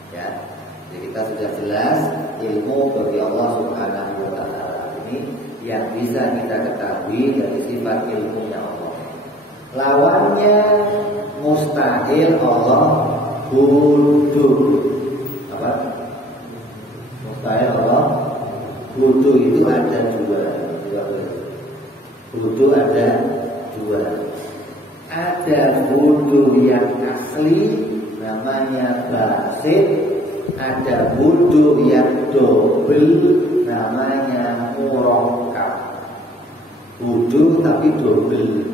Ya, jadi kita sudah jelas ilmu bagi Allah Subhanahu wa ta'ala ini yang bisa kita ketahui dari sifat ilmunya Allah. Lawannya mustahil Allah butuh. Apa? Mustahil Allah butuh itu ada dua. Wudu ada dua. Ada wudu yang asli namanya basit, ada wudu yang double namanya murakkab. Wudu tapi double,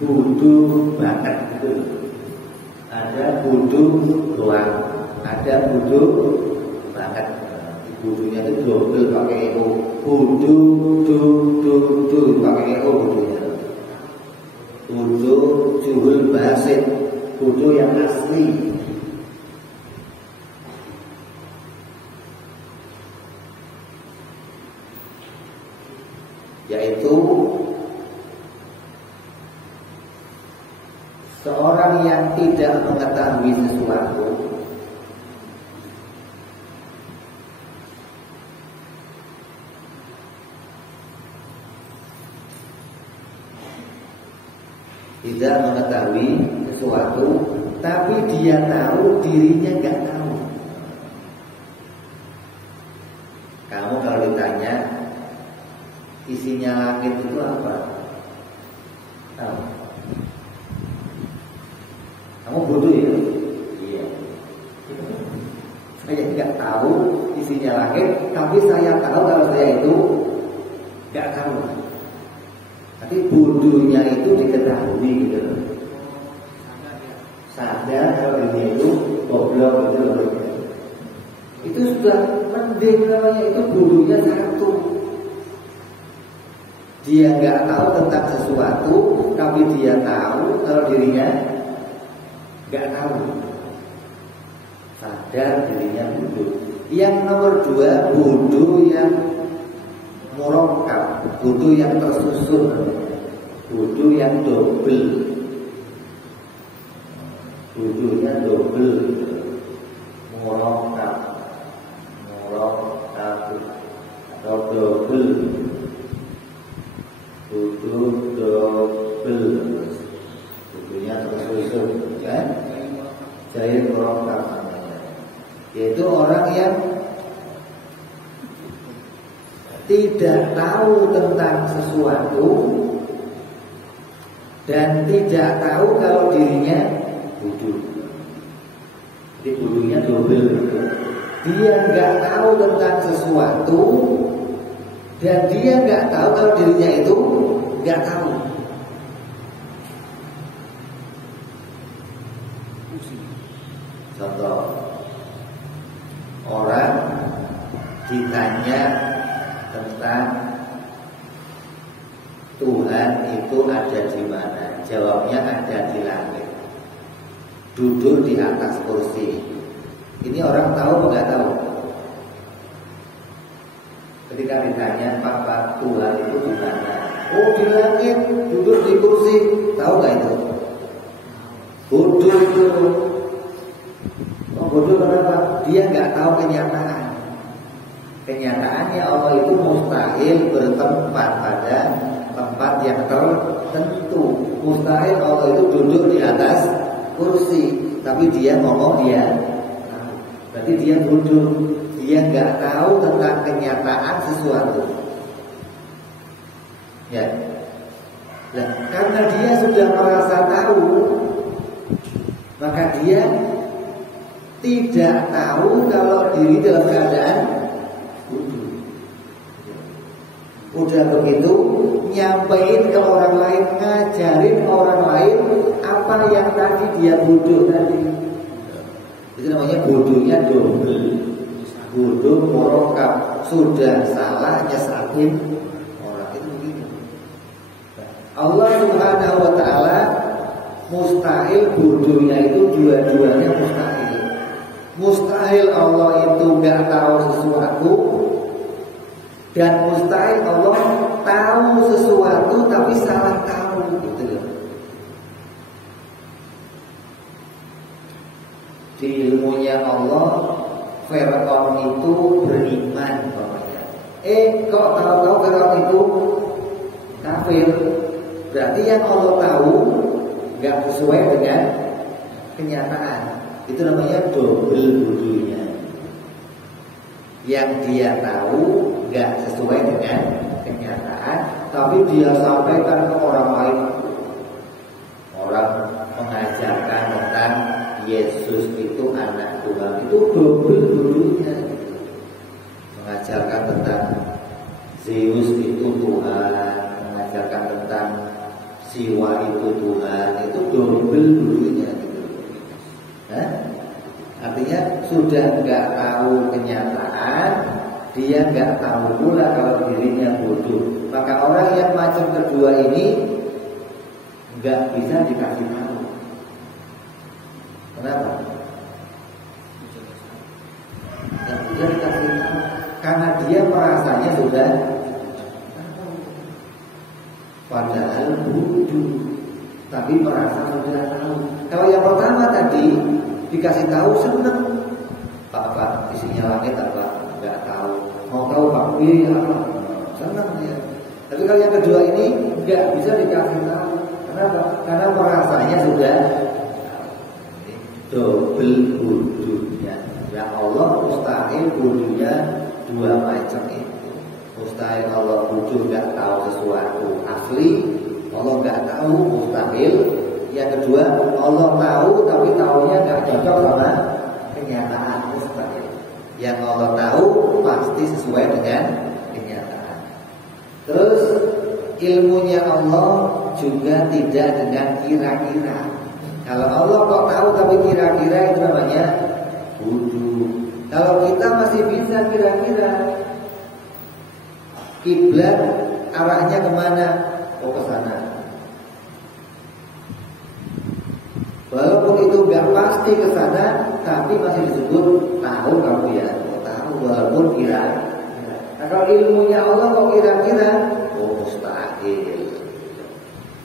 wudu banget gitu. Ada wudu doang, ada wudu banget. Wudunya itu double pakai eo. Wudu pakai eo wudunya. Wudu juhul basit, wudu yang asli. yaitu seorang yang tidak mengetahui sesuatu tapi dia tahu dirinya nggak tahu. Kamu kalau ditanya isinya langit itu apa? Tahu? Kamu bodoh ya? Iya. Saya nggak tahu isinya langit, tapi saya tahu kalau saya itu nggak tahu. Tapi bodohnya itu diketahui gitu. Sadar kalau dirinya itu goblok gitu loh. Itu sudah mending namanya, itu bodohnya satu. Dia nggak tahu tentang sesuatu, tapi dia tahu kalau dirinya nggak tahu. Sadar dirinya bodoh. Yang nomor dua, bodoh yang murakkab, bodoh yang tersusun, bodoh yang double. Bodohnya double, murakkab atau double, bodoh double, bodohnya tersusun, kan? Jahil murakkab namanya. Yaitu orang yang tidak tahu tentang sesuatu dan tidak tahu kalau dirinya bodoh. Jadi bodohnya double. Dia nggak tahu tentang sesuatu dan dia nggak tahu kalau dirinya itu nggak tahu. Contoh, orang ditanya tentang Tuhan itu ada di mana? Jawabnya ada di langit, duduk di atas kursi. Ini orang tahu atau nggak tahu? Ketika ditanya, Pak, Tuhan itu di mana? Oh, di langit, duduk di kursi. Tahu nggak itu? Bodoh itu. Oh, bodoh kenapa? Dia nggak tahu kenyataan. Kenyataannya Allah itu mustahil bertempat pada tempat yang tertentu. Mustahil Allah itu duduk di atas kursi, tapi dia ngomong dia tahu. Berarti dia bodoh. Dia nggak tahu tentang kenyataan sesuatu. Ya. Nah, karena dia sudah merasa tahu, maka dia tidak tahu kalau diri dalam keadaan bodoh. Udah begitu, nyampein ke orang lain, ngajarin orang lain apa yang tadi dia bodoh tadi. Itu namanya bodohnya double. Bodoh murakkab, sudah salah nyesatin orang, itu begini. Allah Subhanahu wa ta'ala mustahil bodohnya itu dua-duanya mustahil. Mustahil Allah itu nggak tahu sesuatu, dan mustahil Allah tahu sesuatu tapi salah tahu, gitu. Di ilmunya Allah, Fir'aun itu beriman pokoknya. Kok tahu-tahu Fir'aun itu kafir? Berarti yang Allah tahu nggak sesuai dengan kenyataan. Itu namanya double bodohnya. Yang dia tahu nggak sesuai dengan kenyataan, tapi dia sampaikan ke orang lain. Orang mengajarkan tentang Yesus itu anak Tuhan, itu double bodohnya. Mengajarkan tentang Zeus itu Tuhan, mengajarkan tentang Siwa itu Tuhan, itu double bodohnya. Artinya sudah nggak tahu kenyataan, dia nggak tahu pula kalau dirinya bodoh. Maka orang yang macam kedua ini nggak bisa dikasih tahu. Kenapa? Nggak bisa dikasih tahu karena dia merasanya sudah. padahal bodoh, tapi merasa sudah tahu. Kalau yang pertama tadi dikasih tahu seneng, Pak isinya langit apa? Nggak tahu. Mau tahu Pak apa? Seneng ya. Tapi kalau yang kedua ini nggak bisa dikasih tahu. Kenapa? Karena merasanya sudah double bodohnya. Ya Allah mustahil bodohnya dua macam itu. Mustahil Allah bodoh nggak tahu sesuatu asli, Allah nggak tahu mustahil. Yang kedua Allah tahu tapi tahunya nggak cocok sama kenyataan, mustahil. Yang Allah tahu pasti sesuai dengan kenyataan. Terus ilmunya Allah juga tidak dengan kira-kira. Kalau Allah kok tahu tapi kira-kira itu namanya bodoh. Kalau kita masih bisa kira-kira kiblat arahnya kemana? Oh ke sana. Walaupun itu nggak pasti ke sana, tapi masih disebut tahu kamu ya. Oh, tahu walaupun kira. Nah, kalau ilmunya Allah kok kira-kira? Oh mustahil.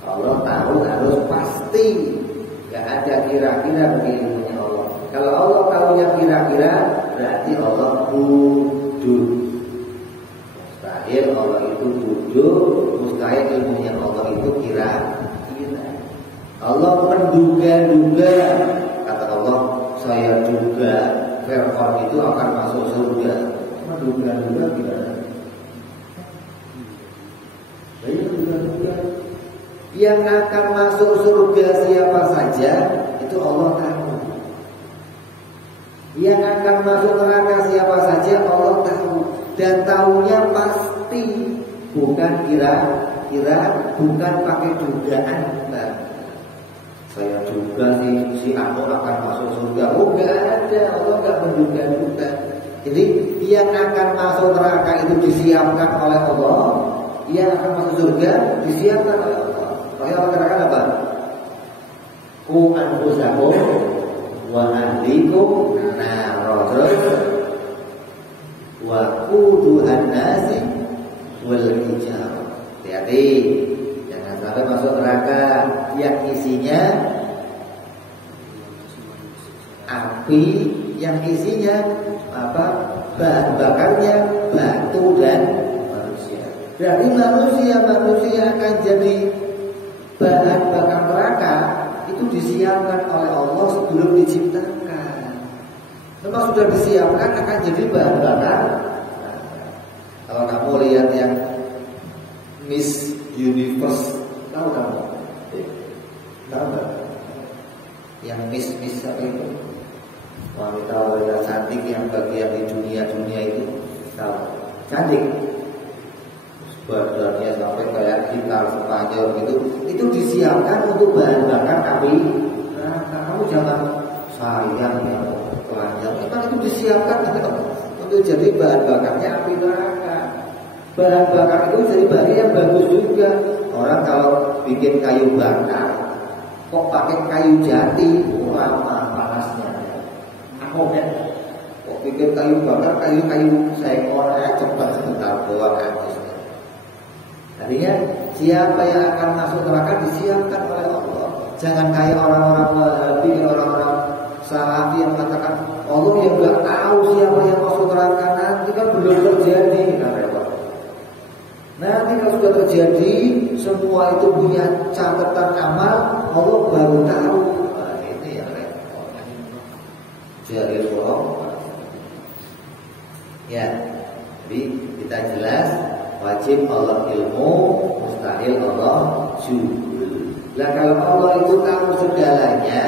Allah tahu harus pasti, nggak ada kira-kira bagi ilmunya Allah. Kalau Allah tahunya kira-kira, berarti Allah bodoh. Mustahil Allah itu bodoh, mustahil ilmunya Allah itu kira-kira. Allah menduga-duga, kata Allah, saya duga Fir'aun itu akan masuk surga. Menduga-duga gimana? Saya duga-duga. Yang akan masuk surga siapa saja itu Allah tahu. Yang akan masuk neraka siapa saja Allah tahu. Dan tahunya pasti, bukan kira-kira, bukan pakai dugaan. Saya juga si Anu akan masuk surga. Oh enggak ada, Allah enggak menduga-duga. Jadi yang akan masuk neraka itu disiapkan oleh Allah, yang akan masuk surga disiapkan oleh Allah. Makanya Allah katakan apa? Ku anfusakum wa ahlikum nar. Wa quduhan nasi wal hijarah. Hati-hati, jangan sampai masuk neraka yang isinya api, yang isinya apa? Bahan bakarnya batu dan manusia. Berarti manusia akan jadi bahan bakar neraka itu disiapkan oleh Allah sebelum diciptakan. Memang sudah disiapkan akan jadi bahan bakar. Kalau kamu lihat yang Miss Universe, tahu kamu? Tahu nggak? Yang Miss apa itu? Wanita cantik yang bagian di dunia itu tahu? Cantik. Badannya sampai kayak gitar Spanyol gitu. Itu disiapkan untuk bahan bakar api. Nah, kamu jangan sayang ya telanjang. Itu disiapkan untuk jadi bahan bakarnya api neraka. Bahan bakar itu jadi bahan yang bagus juga. Orang kalau bikin kayu bakar kok pakai kayu jati, lama panasnya. Aku kan kok bikin kayu bakar, kayu sekor cepat sebentar doang habis. Artinya siapa yang akan masuk neraka disiapkan oleh Allah. Jangan kayak orang-orang Wahabi, orang-orang Salafi yang mengatakan Allah yang nggak tahu siapa yang masuk neraka, nanti kan belum terjadi. Nanti kalau sudah terjadi, semua itu punya catatan amal, Allah baru tahu. Nah, ini yang repot. Jadi ya, jadi kita jelas wajib Allah ilmu, mustahil Allah juhul. Nah kalau Allah itu tahu segalanya,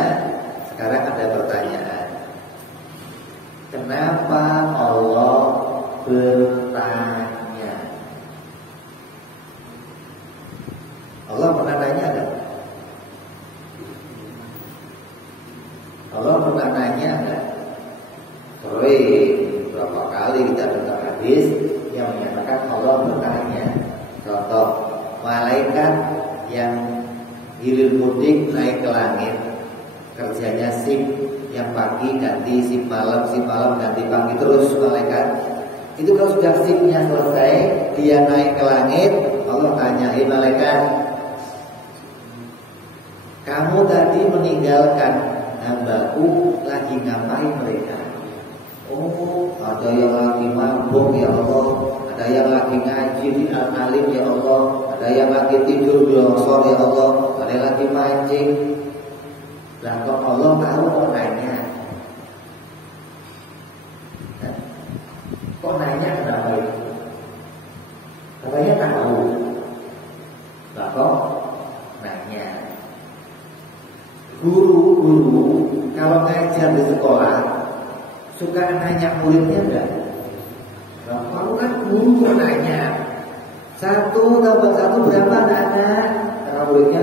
sekarang ada pertanyaan. Kenapa Allah bertanya? Allah pernah nanya enggak? Allah pernah nanya enggak? Sering berapa kali kita dengar hadis yang menyatakan Allah bertanya. Contoh, malaikat yang hilir mudik naik ke langit, kerjanya sip, yang pagi ganti sip malam ganti pagi terus malaikat. Itu kalau sudah sipnya selesai, dia naik ke langit, Allah tanya, malaikat, kamu tadi meninggalkan hambaku lagi ngapain mereka? Oh, ada yang lagi mabuk ya Allah, ada yang lagi ngaji di al-alim ya Allah, ada yang lagi tidur di losor ya Allah, ada yang lagi mancing. Lah kok Allah tahu kok nanya? Kok nanya kenapa itu? Katanya tahu. Lah kok nanya? Guru kalau ngajar di sekolah suka nanya muridnya enggak? Nah, kalau kan guru kok nanya 1 tambah 1 berapa anak-anak? Karena muridnya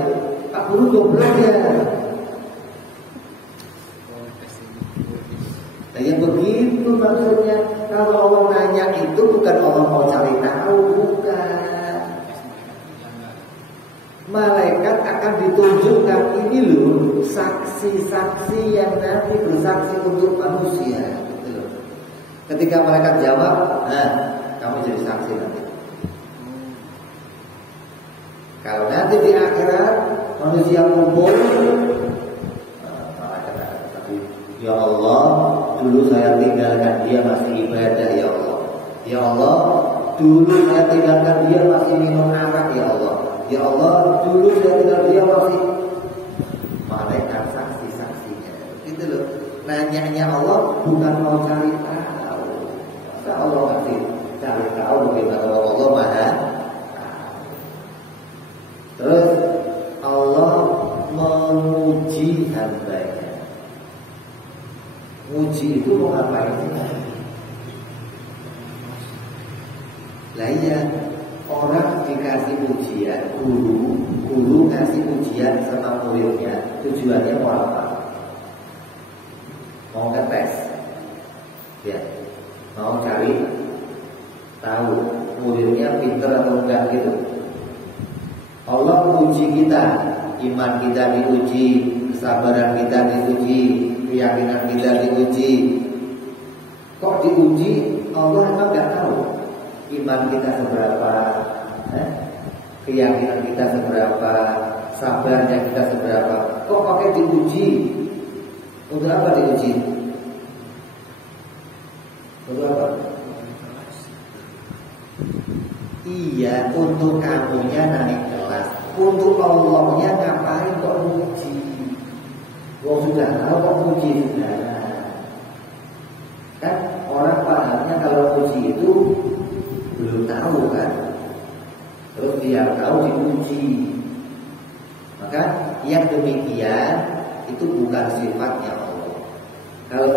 Pak Guru goblok ya. Nah yang begitu maksudnya. Kalau Allah nanya itu bukan Allah mau cari tahu, bukan. Malaikat akan ditunjukkan ini loh saksi-saksi yang nanti bersaksi untuk manusia. Gitu loh. Ketika malaikat jawab, nah kamu jadi saksi nanti. Kalau nanti di akhirat manusia kumpul, ya Allah, dulu saya tinggalkan dia masih ibadah ya Allah. Ya Allah, dulu saya tinggalkan dia masih minum arak ya Allah. Ya Allah, dulu saya tinggalkan dia masih. Malaikat saksi-saksinya. Gitu loh. Nanyanya Allah bukan mau cari tahu. Masa Allah masih cari tahu bagaimana Allah Maha. Terus Allah menguji hambanya. Uji itu mau ngapain? Lah iya, orang dikasih ujian, guru kasih ujian sama muridnya, tujuannya mau apa? Mau ngetes, ya, mau cari tahu muridnya pintar atau enggak gitu. Allah uji kita, iman kita diuji, kesabaran kita diuji, keyakinan kita diuji. Kok diuji? Allah emang nggak tahu iman kita seberapa, keyakinan kita seberapa, sabarnya kita seberapa. Kok pakai diuji? Untuk apa diuji? Untuk apa? Iya, untuk kamunya naik kelas. Untuk Allahnya ngapain kok diuji? Wah sudah tahu kok uji sudah. Kan orang pahamnya kalau uji itu belum tahu kan. Terus dia tahu diuji. Maka yang demikian itu bukan sifatnya Allah. Kalau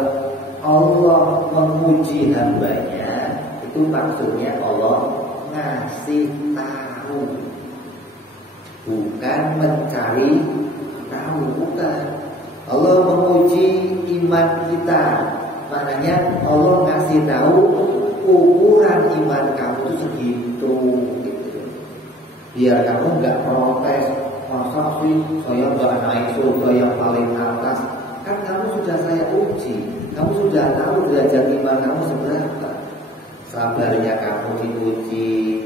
Allah menguji hambanya, itu maksudnya Allah ngasih tahu, bukan mencari tahu, bukan. Allah menguji iman kita, maknanya Allah ngasih tahu ukuran iman kamu itu segitu, gitu. Biar kamu nggak protes, masa sih saya nggak naik surga yang paling atas. Kan kamu sudah saya uji, kamu sudah tahu derajat iman kamu seberapa. Sabarnya kamu diuji,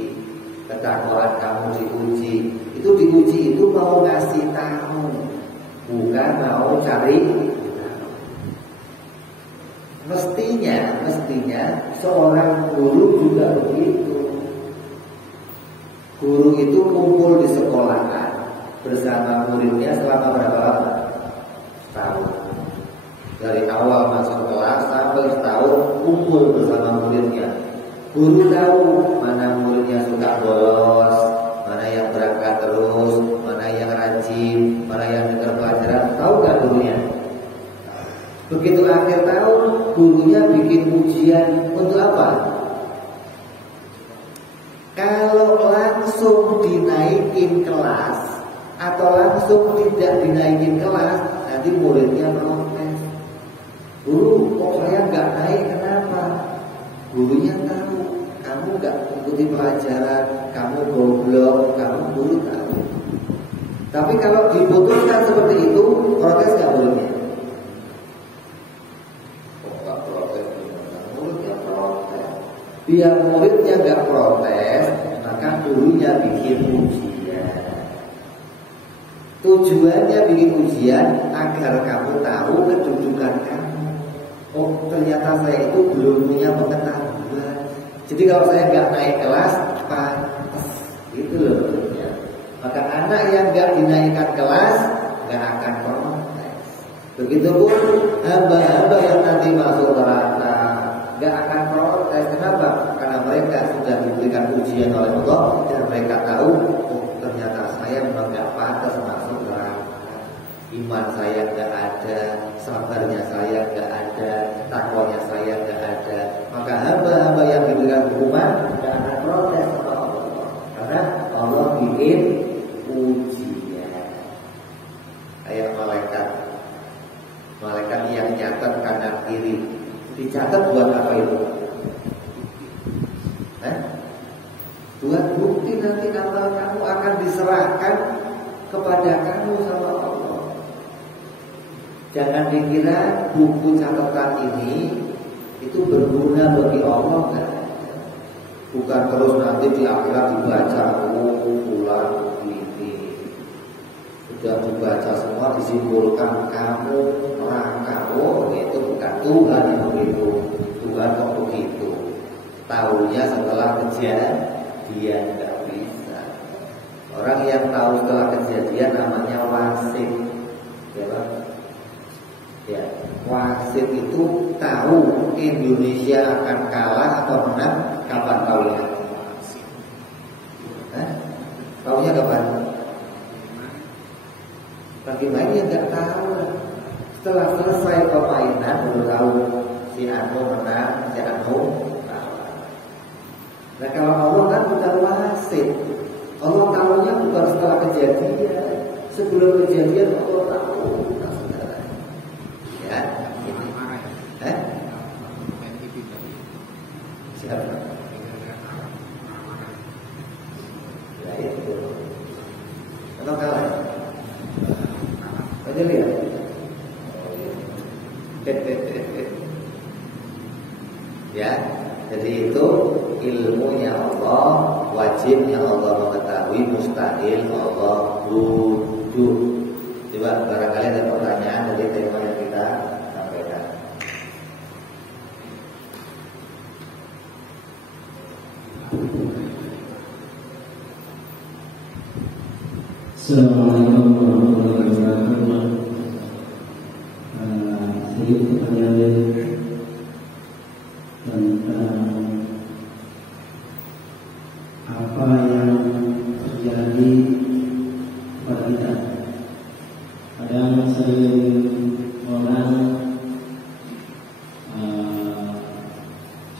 ketakwaan kamu diuji. Itu diuji itu mau ngasih tahu, bukan mau cari. Mestinya seorang guru juga begitu. Guru itu kumpul di sekolahan bersama muridnya selama berapa lama? Setahun. Dari awal masuk kelas sampai setahun kumpul bersama muridnya. Guru tahu mana muridnya suka bolos, mana yang berangkat terus, mana yang rajin, mana yang dengar pelajaran. Tahu gak gurunya? Begitu akhir tahun, gurunya bikin ujian untuk apa? Kalau langsung dinaikin kelas atau langsung tidak dinaikin kelas, nanti muridnya protes. Guru, kok saya nggak naik, kenapa? Gurunya tahu, kamu nggak ikuti pelajaran, kamu goblok, kamu guru tahu. Tapi kalau diputuskan seperti itu, protes nggak gurunya? Biar muridnya nggak protes, maka gurunya bikin ujian. Tujuannya bikin ujian agar kamu tahu kedudukan kamu. Oh, ternyata saya itu belum punya pengetahuan. Jadi kalau saya nggak naik kelas, pantas, gitu loh. Ya. Maka anak yang nggak dinaikkan kelas nggak akan protes. Begitupun hamba-hamba yang nanti masuk neraka nggak akan protes. Kenapa? Karena mereka sudah diberikan ujian oleh Allah dan mereka tahu, oh ternyata saya memang nggak pantas masuk neraka. Iman saya nggak ada, sabarnya saya nggak ada, takwanya saya nggak ada. Maka hamba-hamba yang diberikan hukuman nggak akan protes sama Allah, karena Allah bikin ujian. Kayak malaikat yang nyatet kanan kiri, dicatat buat apa itu? Buat bukti nanti amal kamu akan diserahkan kepada kamu sama Allah. Jangan dikira buku catatan ini itu berguna bagi Allah, kan? Bukan terus nanti di akhirat dibaca, bulan ini sudah dibaca semua, disimpulkan kamu neraka. Itu bukan Tuhan yang begitu. Tuhan kok begitu? Tahunya setelah kejadian, dia nggak bisa. Orang yang tahu setelah kejadian namanya wasit, ya Pak? Ya, wasit itu tahu Indonesia akan kalah atau menang kapan tahunya? Tahunya kapan? Lagi main ya nggak tahu. Setelah selesai permainan baru tahu si Anu menang, si Anu kalah. Nah kalau Allah kan bukan wasit. Allah tahunya bukan setelah kejadian. Sebelum kejadian Allah tahu. Ya, ini. Siapa? Ya itu. Atau kalah? Aja lihat. Ya, jadi itu ilmunya Allah, wajibnya Allah mengetahui, mustahil Allah duduk. Coba barangkali ada pertanyaan dari tema yang kita sampaikan. Assalamualaikum warahmatullahi wabarakatuh. Sedikit pertanyaan tentang apa yang terjadi pada kita. Kadang sering orang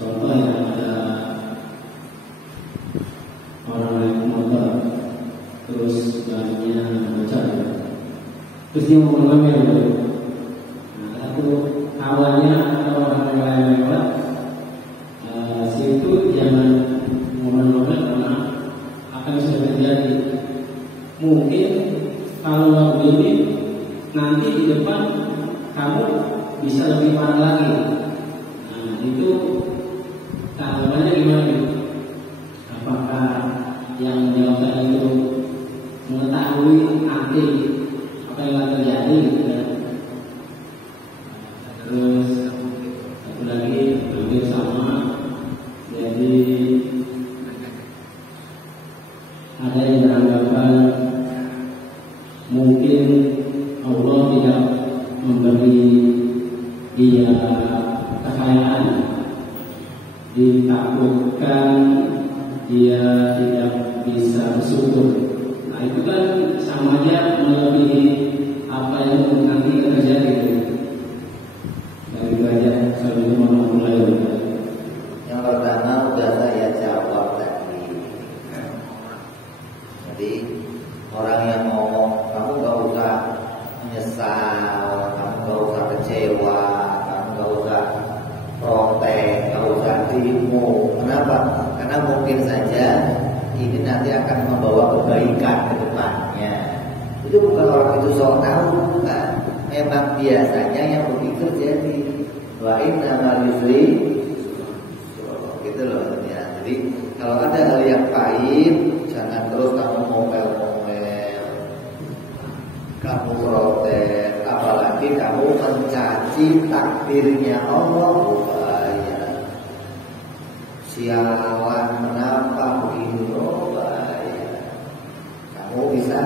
contoh yang ada orang naik motor terus bannya bocor, terus dia mau ngambil. Nah, satu awalnya atau orang yang lain lewat situ jangan ngomel-ngomel karena akan bisa terjadi. Mungkin kalau begini nanti di depan kamu bisa lebih parah lagi. Nah, itu tanggapannya gimana? Apakah yang menjawab itu mengetahui nanti apa yang akan terjadi? Gitu kan? Terus satu lagi hampir sama. Jadi ada yang beranggapan mungkin Allah tidak memberi dia kekayaan, ditakutkan dia tidak bisa bersyukur. Nah itu kan sama aja melebihi apa yang nanti terjadi. Dari belajar sebelum memulai. Yang pertama sudah saya jawab tadi. Jadi orang yang ngomong kamu gak usah menyesal, kamu gak usah kecewa, kamu gak usah protes, gak usah demo. Kenapa? Karena mungkin saja ini nanti akan membawa kebaikan ke depannya. Itu bukan orang itu sok tahu, bukan. Memang biasanya yang begitu terjadi. Wa inna ma'al yusri gitu loh ya. Jadi kalau ada hal yang pahit, jangan terus kamu ngomel-ngomel. protes, apalagi kamu mencaci takdirnya Allah. Bahaya. Sialan, kenapa begini? Oh, bahaya. Kamu bisa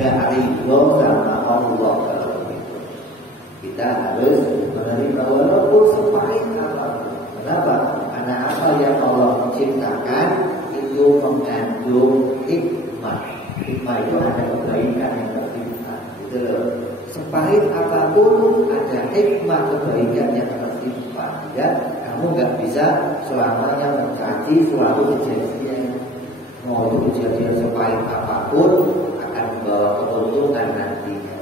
gak ridho sama Allah kalau begitu. Kita harus menerima walaupun sepahit apapun. Kenapa? Karena apa yang Allah ciptakan itu mengandung hikmah. Hikmah itu ada kebaikan yang tersimpan. Gitu loh. Sepahit apapun ada hikmah kebaikan yang tersimpan. Ya, kamu nggak bisa selamanya mencaci suatu kejadian. Mau itu kejadian sepahit apapun akan membawa keuntungan nantinya.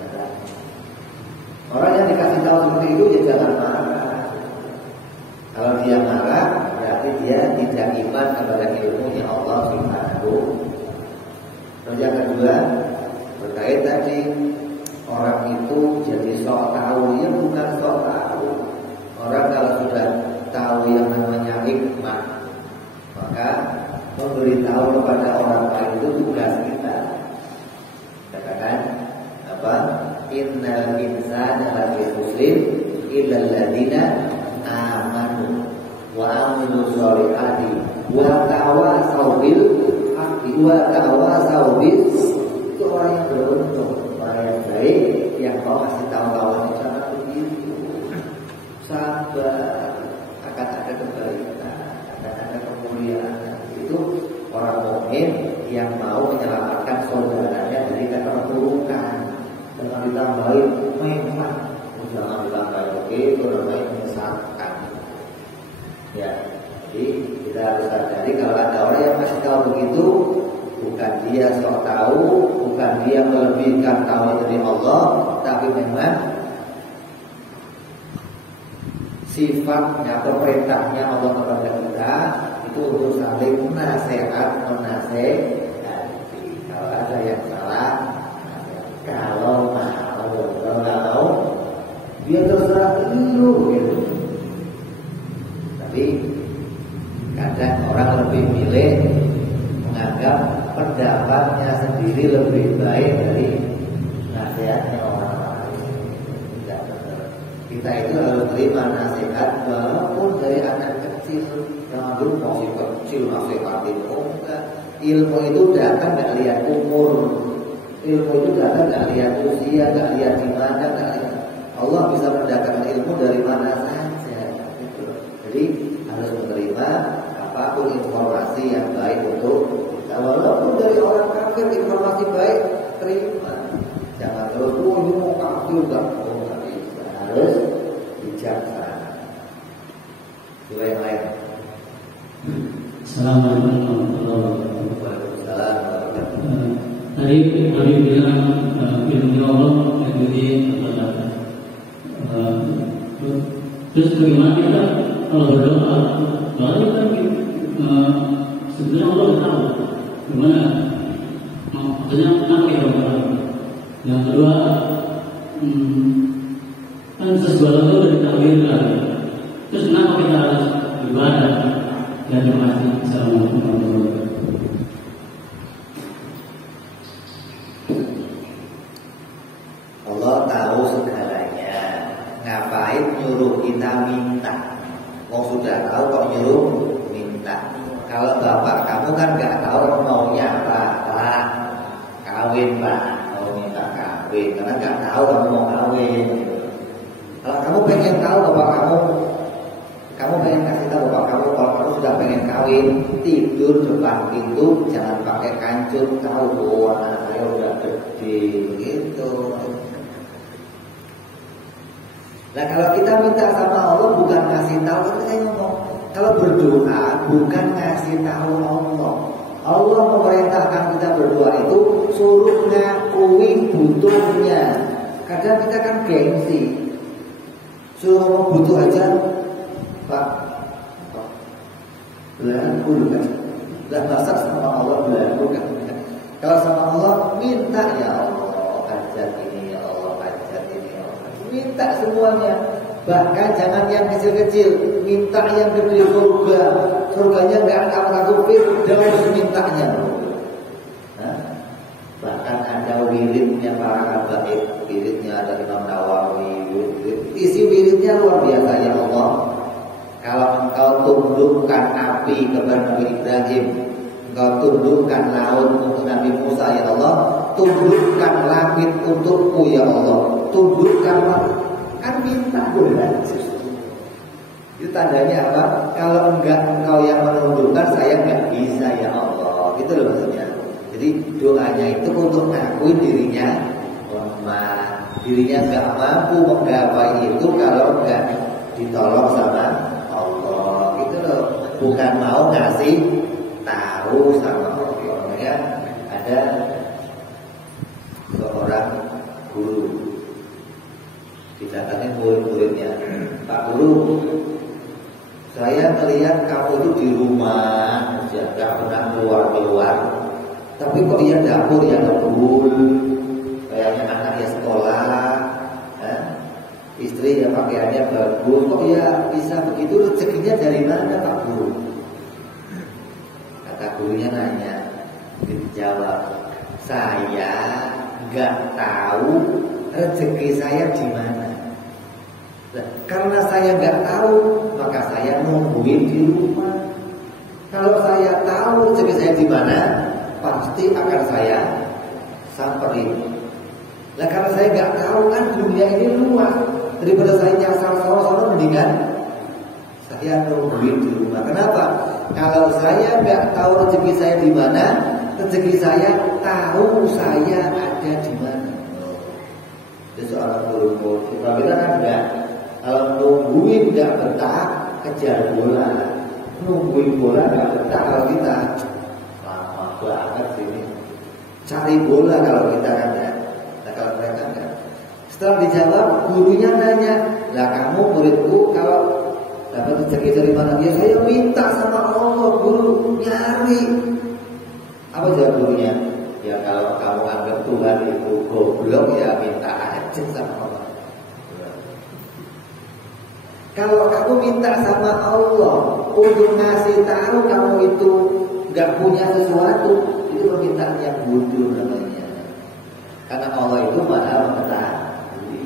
Orang yang dikasih tahu seperti itu ya jangan marah. Kalau dia marah, berarti dia tidak iman kepada ilmunya Allah Subhanahu. Terus yang kedua, berkait tadi orang itu jadi sok tahu, ya bukan sok tahu. Orang kalau sudah tahu yang namanya hikmah, maka memberitahu kepada orang lain itu tugas kita. Katakan apa? Innal insana lafi khusrin illal ladzina amanu wa amilu sholihati wa tawasau bil haqqi wa tawasau bis. Itu orang yang beruntung, orang yang baik yang mau kasih tahu kawannya jangan begitu. Sabar, akan ada kebaikan, akan ada kemuliaan. Itu orang mukmin yang mau menyelamatkan saudaranya dari keterpurukan. Jangan ditambahin memang, jangan ditambahin begitu, namanya menyesatkan. Ya, jadi kita harus sadari kalau ada orang yang masih tahu begitu, bukan dia sok tahu, bukan dia melebihkan tahu dari Allah, tapi memang sifatnya, perintahnya Allah kepada kita itu untuk saling menasehati. Kalau ada yang salah, kalau mau, dia terserah dulu gitu. Tapi kadang orang lebih milih menganggap pendapatnya sendiri lebih baik dari nasihatnya orang lain. Tidak benar. Kita itu harus terima nasihat walaupun dari anak kecil. Jangan dulu masih kecil nasihatin. Oh enggak. Ilmu itu datang nggak lihat umur. Ilmu itu datang nggak lihat usia, nggak lihat di mana, nggak lihat. Allah bisa mendatangkan ilmu dari mana saja. Gitu. Jadi harus menerima apapun informasi yang baik untuk kita. Walaupun dari orang kafir informasi baik terima. Jangan terus ini mau kafir nggak bisa. Harus bijaksana. Coba yang lain. Assalamualaikum warahmatullahi wabarakatuh. Tadi kami bilang ilmu Allah jadi terbatas. Terus bagaimana kita kalau berdoa? Doa kan sebenarnya Allah tahu gimana maksudnya apa yang berdoa. Yang kedua kan sesuatu itu sudah ditakdirkan. Terus kenapa kita harus ibadah? Ya terima kasih. Assalamualaikum warahmatullahi wabarakatuh. Allah tahu segalanya. Ngapain nyuruh kita minta? Mau sudah tahu kok nyuruh minta. Kalau bapak kamu kan nggak tahu maunya apa, Pak. Kawin, Pak. Mau minta kawin karena nggak tahu kamu mau kawin. Kalau kamu pengen tahu bapak kamu pengen kasih tahu bapak kamu kalau kamu sudah pengen kawin, tidur depan pintu, jangan pakai kancur, tahu bahwa anak saya udah gede gitu. Nah kalau kita minta sama Allah bukan ngasih tahu, itu saya ngomong. Kalau berdoa bukan ngasih tahu Allah. Allah memerintahkan kita berdoa itu suruh ngakui butuhnya. Kadang kita kan gengsi, suruh ngomong butuh aja, Pak. Belaku kan, lah masa sama Allah belaku kan? Kalau sama Allah minta ya Allah hajat ini ya Allah hajat ini ya Allah. Minta semuanya. Bahkan jangan yang kecil-kecil, minta yang gede surga. Surganya nggak akan kufir, jangan mintanya. Bahkan ada wiridnya para habaib, wiridnya ada Imam Nawawi, isi wiridnya luar biasa ya Allah. Kalau engkau tundukkan api kepada Nabi Ibrahim, engkau tundukkan laut untuk Nabi Musa ya Allah, tundukkan langit untukku ya Allah, tundukkan, kan minta bulan. Itu tandanya apa? Kalau enggak engkau yang menundukkan, saya enggak bisa ya Allah. Gitu loh maksudnya. Jadi doanya itu untuk ngakuin dirinya lemah, dirinya enggak mampu menggapai itu kalau enggak ditolong sama Allah. Gitu loh. Bukan mau ngasih tahu sama Allah. Ya, ada seorang guru didatangin murid-muridnya, Pak Guru, saya melihat kamu itu di rumah aja, gak pernah keluar-keluar. Tapi kok iya dapur ya ngebul, kayaknya anak ya sekolah, istri ya pakaiannya bagus. Kok iya bisa begitu, rezekinya dari mana Pak Guru? Kata gurunya nanya, dijawab, saya gak tahu rezeki saya di mana. Karena saya nggak tahu, maka saya nungguin di rumah. Kalau saya tahu rezeki saya di mana, pasti akan saya samperin. Nah karena saya nggak tahu, kan dunia ini luas, daripada saya nyasar sono-sono, mendingan saya nungguin di rumah. Kenapa? Kalau saya nggak tahu rezeki saya di mana, rezeki saya tahu saya ada di mana. Jadi seorang guru, kita bilang kan enggak. Kalau nungguin nggak betah, kejar bola. Nungguin bola nggak betah kalau kita lama banget sini. Cari bola kalau kita kan ya. Nah kalau mereka enggak. Setelah dijawab, gurunya nanya, lah kamu muridku kalau dapat rezeki dari mana? Ya saya minta sama Allah, guru, nyari. Apa jawab gurunya? Ya kalau kamu anggap Tuhan itu goblok, ya minta aja sama Allah. Kalau kamu minta sama Allah untuk ngasih tahu kamu itu gak punya sesuatu, itu permintaan yang bodoh namanya. Karena Allah itu maha mengetahui.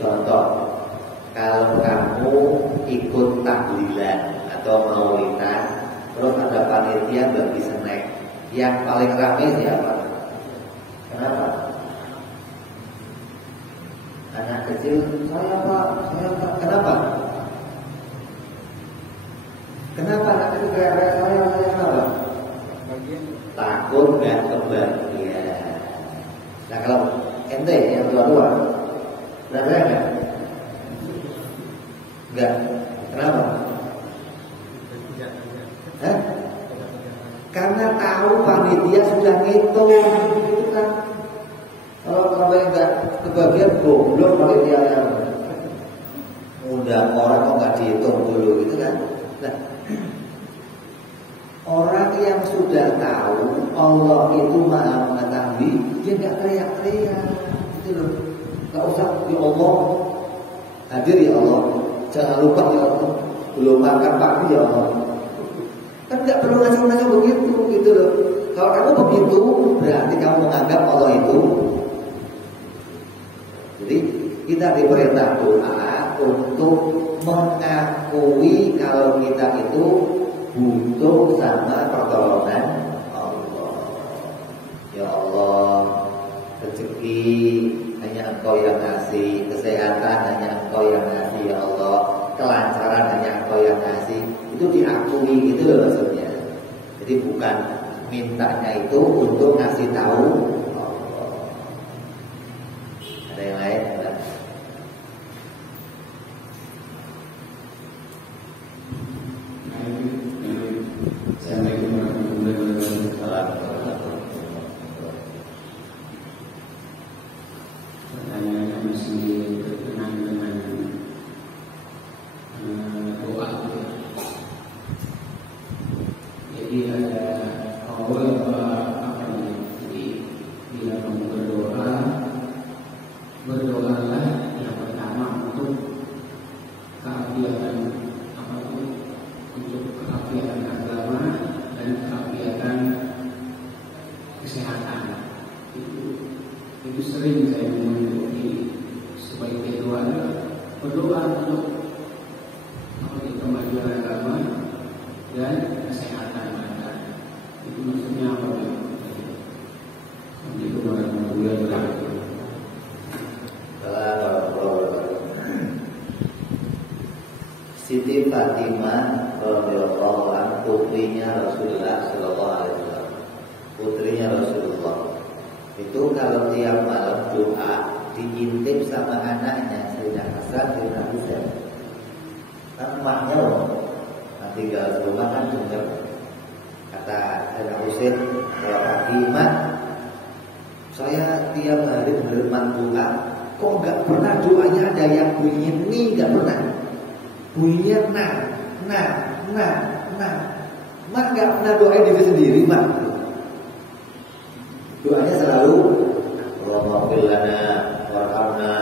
Contoh, kalau kamu ikut tahlilan atau maulidan, terus ada panitia bagi snack, yang paling ramai siapa? Kenapa? Anak kecil, saya Pak. Kenapa? Kenapa anak kecil kayak saya kenapa? Takut nggak kebagian. Nah kalau ente yang tua-tua, berapa enggak? Enggak. Kenapa? Hah? Karena tahu panitia sudah ngitung, gitu kan? Kalau kamu enggak kebagian, goblok panitianya. Undang orang kok nggak dihitung dulu, gitu kan? Nah, orang yang sudah tahu Allah itu maha mengetahui, dia nggak teriak-teriak, gitu loh. Nggak usah ya Allah, hadir ya Allah, jangan lupa ya Allah, belum makan pagi ya Allah. Kan nggak perlu ngasih begitu, gitu loh. Kalau kamu begitu, berarti kamu menganggap Allah itu. Jadi kita diperintah doa untuk mengakui kalau kita itu butuh sama pertolongan Allah. Ya Allah, rezeki hanya Engkau yang ngasih, kesehatan hanya Engkau yang ngasih ya Allah, kelancaran hanya Engkau yang ngasih. Itu diakui, gitu loh maksudnya. Jadi bukan mintanya itu untuk ngasih tahu Allah. Ada yang lain? dan kesehatan badan. Itu maksudnya apa? Itu warahmatullahi wabarakatuh. Siti Fatimah radhiyallahu anha, putrinya Rasulullah sallallahu alaihi wasallam. Putrinya Rasulullah itu kalau tiap malam doa diintip sama anaknya Sayyidina Hasan bin Husain. Kan emaknya nanti tinggal rumah kan dengar kata Sayyidina Husain, kalau pagi mak saya tiap hari berman doa, kok nggak pernah doanya ada yang bunyi ni, nggak pernah. Bunyinya nah. Mak nggak pernah doain diri sendiri, mak. Doanya selalu Allahumma fir lana warhamna,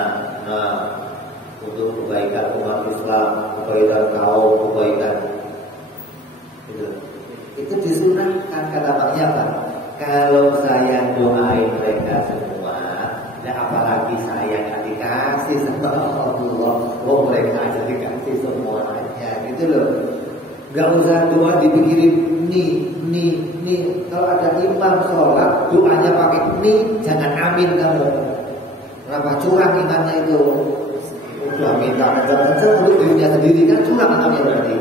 untuk kebaikan umat Islam, kebaikan kaum, kebaikan itu disunahkan. Kata maknya apa? Kalau saya doain mereka semua, dan apalagi saya nggak dikasih sama Allah, mereka aja dikasih semuanya, gitu loh. Gak usah doa dipikirin nih. Kalau ada imam sholat doanya pakai nih, jangan amin kamu. Kenapa curang imannya itu? Udah minta jangan sebut dirinya sendiri, kan curang namanya berarti.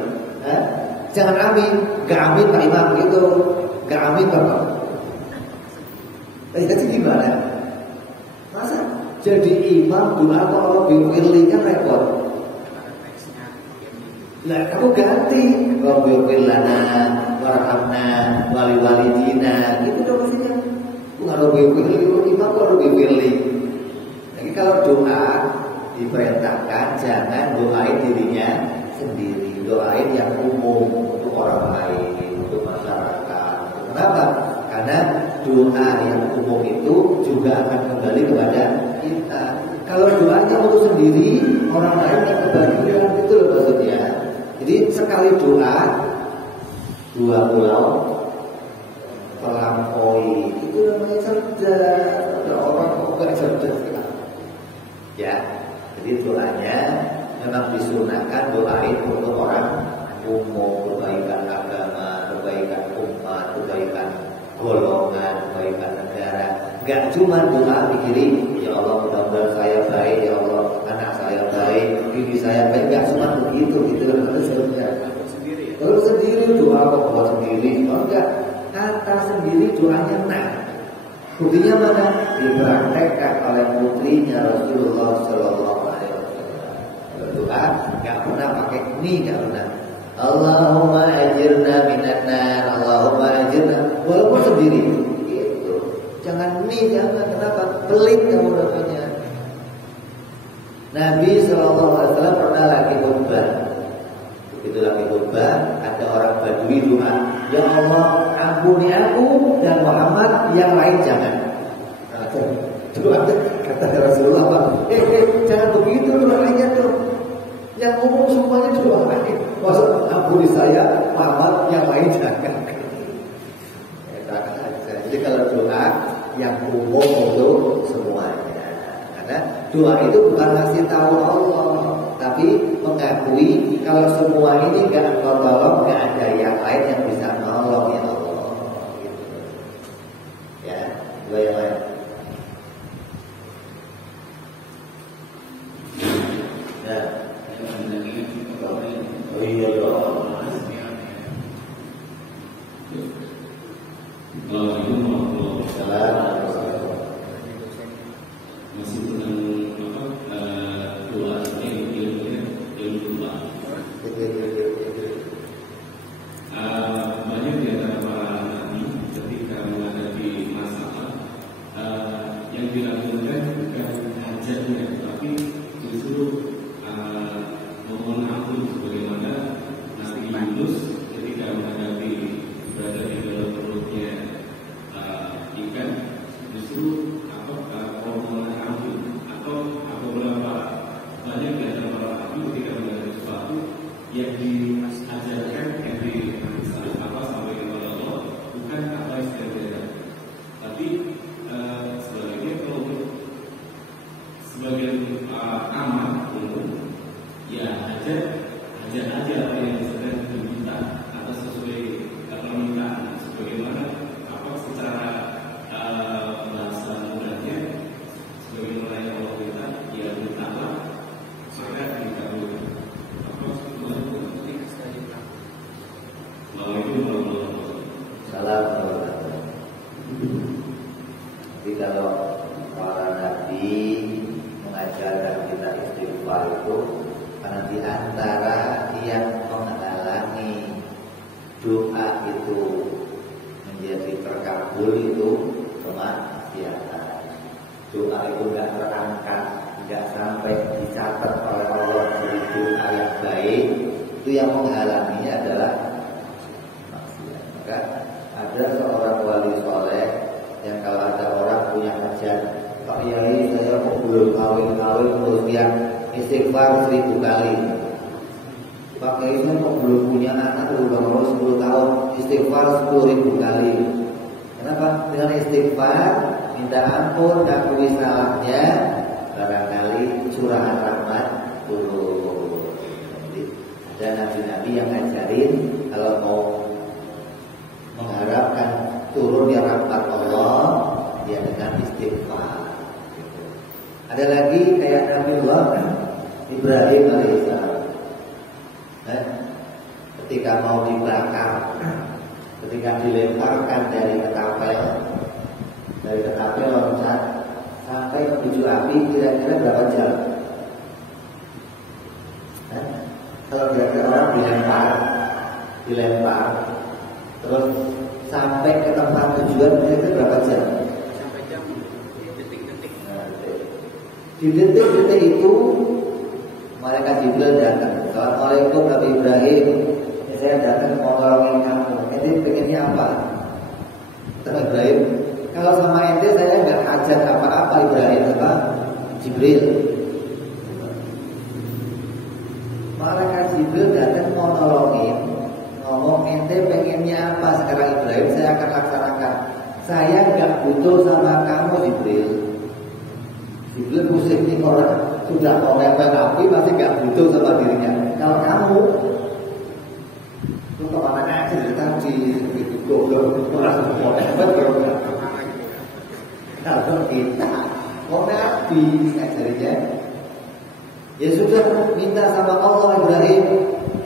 Jangan amin, gak amin Pak Imam gitu, gak amin Bapak. Jadi gimana? Masa jadi imam doa kalau pilih kan repot. Nah kamu ganti Rabbil lana warhamna wali walidina, gitu dong maksudnya. Bukan Rabbil imam kalau Rabbil. Jadi kalau doa diperintahkan jangan doain dirinya sendiri, doain yang umum untuk orang lain, untuk masyarakat. Kenapa? Karena doa yang umum itu juga akan kembali kepada kita. Kalau doanya untuk sendiri, orang lain yang kebagian, itu loh maksudnya. Jadi sekali doa, dua pulau terlampaui, itu namanya cerdas. Ada orang kok gak cerdas kan? Ya, jadi doanya memang disunahkan doain untuk orang umum, kebaikan agama, kebaikan umat, kebaikan golongan, kebaikan negara. Gak cuma doa pikirin, ya Allah mudah-mudahan saya baik, ya Allah anak saya baik, bibi saya baik. Gak cuma begitu, gitu kan sebenarnya. Kalau sendiri doa kok buat sendiri, oh enggak, kata sendiri doanya nah. Buktinya mana? Dipraktekkan oleh putrinya Rasulullah Sallallahu Alaihi Wasallam. Doa gak pernah pakai ni, gak pernah. Allahumma ajirna minan nar, Allahumma ajirna, walaupun sendiri. Gitu. Jangan ni, jangan. Kenapa? Pelit kamu namanya. Nabi Sallallahu Alaihi Wasallam pernah lagi khutbah. Begitu lagi khutbah, ada orang Badui doa, ya Allah ampuni aku dan Muhammad, yang lain jangan. Doa kata Rasulullah apa? Jangan begitu doanya tuh. Yang umum semuanya doain. Maksud ampuni saya, Muhammad, yang lain jangan. Jadi kalau doa yang umum untuk semuanya. Karena doa itu bukan ngasih tahu Allah, tapi mengakui kalau semua ini gak engkau tolong, gak ada yang lain yang bisa nolong ya Allah. Gitu. Ya, dua yang lain. Ya. Oh iya dong. Masih tentang doa banyak di antara para nabi ketika menghadapi masalah yang dilakukan bukan hajatnya, tapi justru memohon ampun, sebagaimana Nabi Yunus ketika menghadapi berada di dalam perutnya ikan, justru permohonan ampun. Atau beberapa banyak di antara para nabi ketika menghadapi sesuatu yang diajarkan, yang sampai kepada Allah, bukan apa yang sudah diajarkan, tapi sebaliknya. Kalau sebagian warahmatullahi. Jadi kalau para nabi mengajarkan kita istighfar itu karena di antara yang menghalangi doa itu menjadi terkabul itu kemaksiatan. Doa itu nggak terangkat, nggak sampai dicatat oleh Allah jadi doa yang baik, itu yang menghalanginya adalah maksiat. Maka ada seorang wali soleh yang kalau ada orang punya hajat, Pak Yai saya mau belum kawin terus dia istighfar 1000 kali. Pak Yai saya mau belum punya anak udah mau 10 tahun istighfar 10.000 kali. Kenapa? Dengan istighfar minta ampun, akui salahnya, barangkali curahan rahmat turun. Jadi ada nabi-nabi yang ngajarin kalau mau mengharapkan turunnya rahmat Allah, dia dengan istighfar. Ada lagi kayak Nabiullah Ibrahim alaihissalam. Ketika mau dibakar, ketika dilemparkan dari ketapel loncat sampai menuju api, kira-kira berapa jam? Kalau kira-kira orang dilempar terus sampai ke tempat tujuan, kira-kira berapa jam? Sampai jam, detik-detik. Di detik-detik itu malaikat Jibril datang. Assalamualaikum Nabi Ibrahim, saya datang mau nolongin kamu. Ente pengennya apa? Kata Ibrahim, kalau sama ente saya nggak hajat apa-apa. Ibrahim apa? Jibril. Malaikat Jibril datang mau nolongin, ngomong ente pengennya apa sekarang Ibrahim, saya akan laksanakan. Saya nggak butuh sama kamu Jibril. Jibril pusing nih, orang sudah mau nempel api pasti nggak butuh sama dirinya. Kalau kamu lu kemana aja dari tadi gitu, goblok merasa mau nempel kalau kita mau nabi ngajarinya, ya sudah minta sama Allah Ibrahim.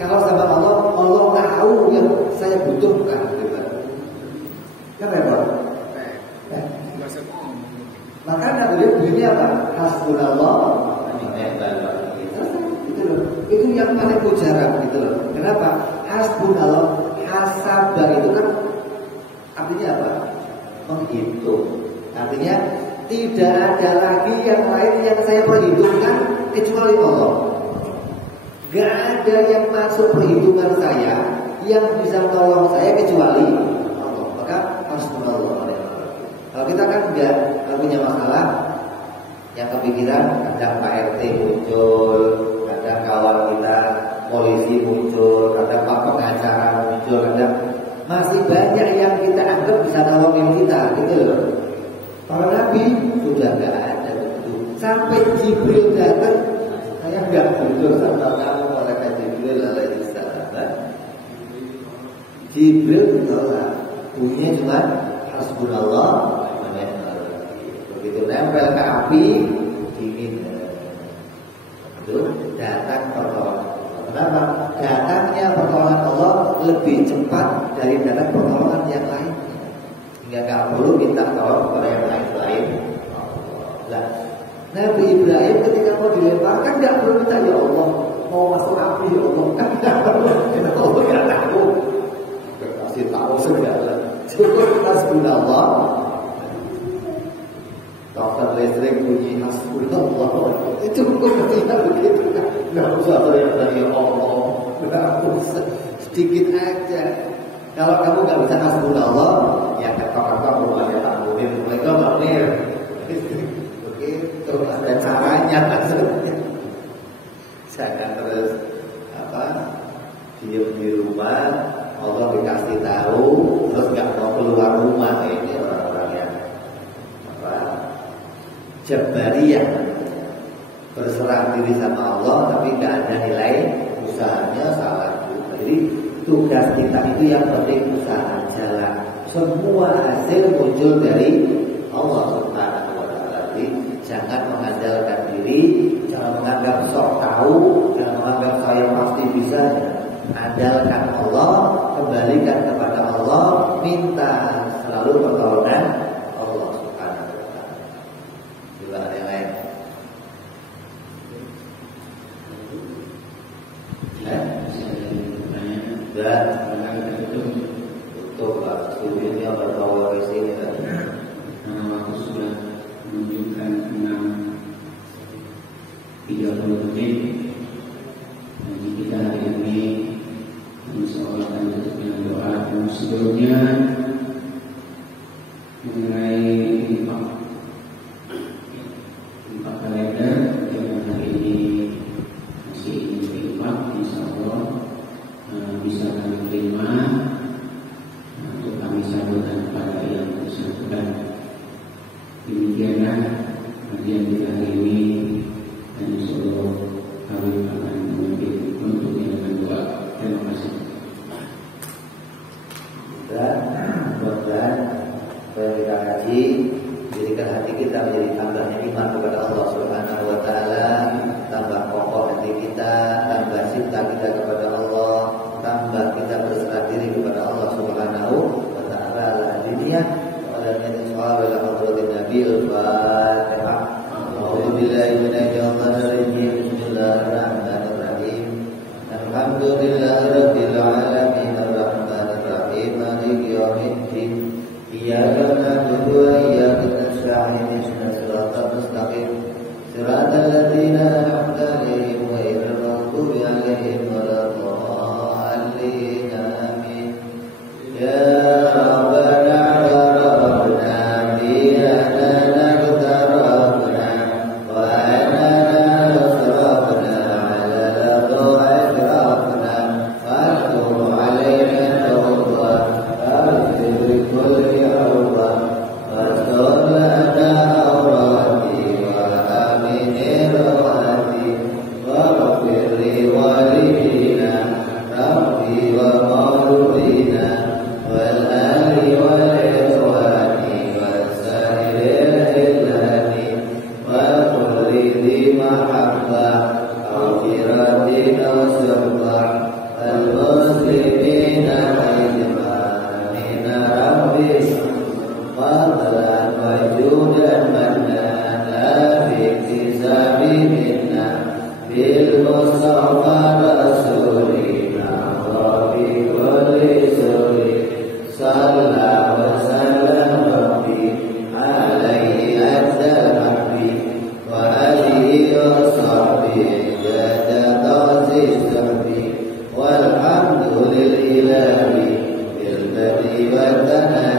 Kalau sama Allah, Allah tahu yang saya butuhkan. Kan repot. Maka Nabi bunyinya apa? Hasbunallah wa ni'mal wakil. Itu loh. Itu yang paling mujarab gitu loh. Kenapa? Hasbunallah, hasabah itu kan artinya apa? Menghitung. Artinya tidak ada lagi yang lain yang saya perhitungkan kecuali Allah. Gak ada yang masuk perhitungan saya yang bisa tolong saya kecuali Allah. Maka hasbunallah. Kalau kita kan enggak punya masalah, yang kepikiran kadang Pak RT muncul, kadang kawan kita polisi muncul, kadang Pak pengacara muncul, kadang masih banyak yang kita anggap bisa nolongin kita, gitu loh. Para nabi sudah enggak ada begitu. Sampai Jibril datang, saya enggak butuh sama kamu, malaikat Jibril alaihissalam. Jibril ditolak, bunyinya cuma hasbunallah. Begitu nempel ke api dingin, itu datang pertolongan. Kenapa? Datangnya pertolongan Allah lebih cepat dari datang pertolongan yang lain. Hingga nggak perlu minta tolong kepada yang lain. Nah, Nabi Ibrahim ketika mau dilemparkan nggak perlu minta, ya Allah mau masuk api, ya Allah kan nggak perlu. Karena Allah nggak tahu, kasih tahu segala. Cukup hasbunallah. Dokter listrik bunyi hasbunallah, itu ketika begitu kan nggak usah teriak-teriak ya Allah, nggak usah, sedikit aja. Kalau kamu nggak bisa hasbunallah, ya ketok-ketok rumahnya tambuhin, mereka bangun. Begitu ada caranya maksudnya. Jangan terus diam di rumah, Allah dikasih tahu, terus nggak mau keluar rumah. Ini orang-orang yang Jabariyah, berserah diri sama Allah tapi nggak ada nilai usahanya, salah juga. Jadi tugas kita itu yang penting usaha jalan. Semua hasil muncul dari Allah Subhanahu wa Ta'ala. Jadi jangan mengandalkan diri, jangan menganggap sok tahu, jangan menganggap saya pasti bisa. Andalkan Allah, kembalikan kepada Allah, meminta selalu pertolongan Allah Subhanahu wa taala. Juga ada yang lain. Bisa ada yang bertanya. Dan Apakah kita tutup Pak, studinya berbawa ke sini kan. karena waktu sudah menunjukkan 6:30 menit. Jadi kita hari ini insya Allah akan tutup dengan doa. Dan sebelumnya mengenai infak kalender yang hari ini masih ingin berinfak, insya Allah bisa kami terima untuk kami salurkan kepada yang bersangkutan. Demikianlah kajian kita hari ini, dan insya Allah kami akan mengambil untuknya dengan doa. Terima kasih. Dan mudah-mudahan supaya kita haji, jadikan hati kita menjadi tambah iman kepada Allah Subhanahu wa taala, tambah kokoh hati kita, tambah cinta kita kepada Allah, tambah kita berserah diri kepada Allah Subhanahu wa taala ala dunia wa ala nabi hadratin nabil Fatihah. A'udzu billahi minasyaitonir rajim. Bismillahirrahmanirrahim. Alhamdulillahirabbil alamin arrahmanir rahim maliki yaumiddin. Iyyaka na'budu wa iyyaka nasta'in ihdinas siratal mustaqim siratal ladzina an'amta 'alaihim ghairil maghdubi 'alaihim waladdallin. Amin. Ya Rabbana wa Rabbana biyana naqtarabna wa anana asrafna 'ala al-asrafna fa'tu 'alaina tawbah fa'tu kulli awbah fa'tu lana awrati wa amin rawati wa ghafir li walidina rabbi wa mauludina wal ali wal ikhwani wal sa'iril illani wa kulli dhi mahabbah akhiratin wa subbah al muslimina ajma'ina rabbi fadlan wa judan mannan la bi'tisabi minna bil mustafa rasulina wa bi kulli suri salla wa sallam rabbi alaihi adda rabbi wa alihi wa sahbihi jada tawzi sahbi walhamdulillahi bil badi wa tanah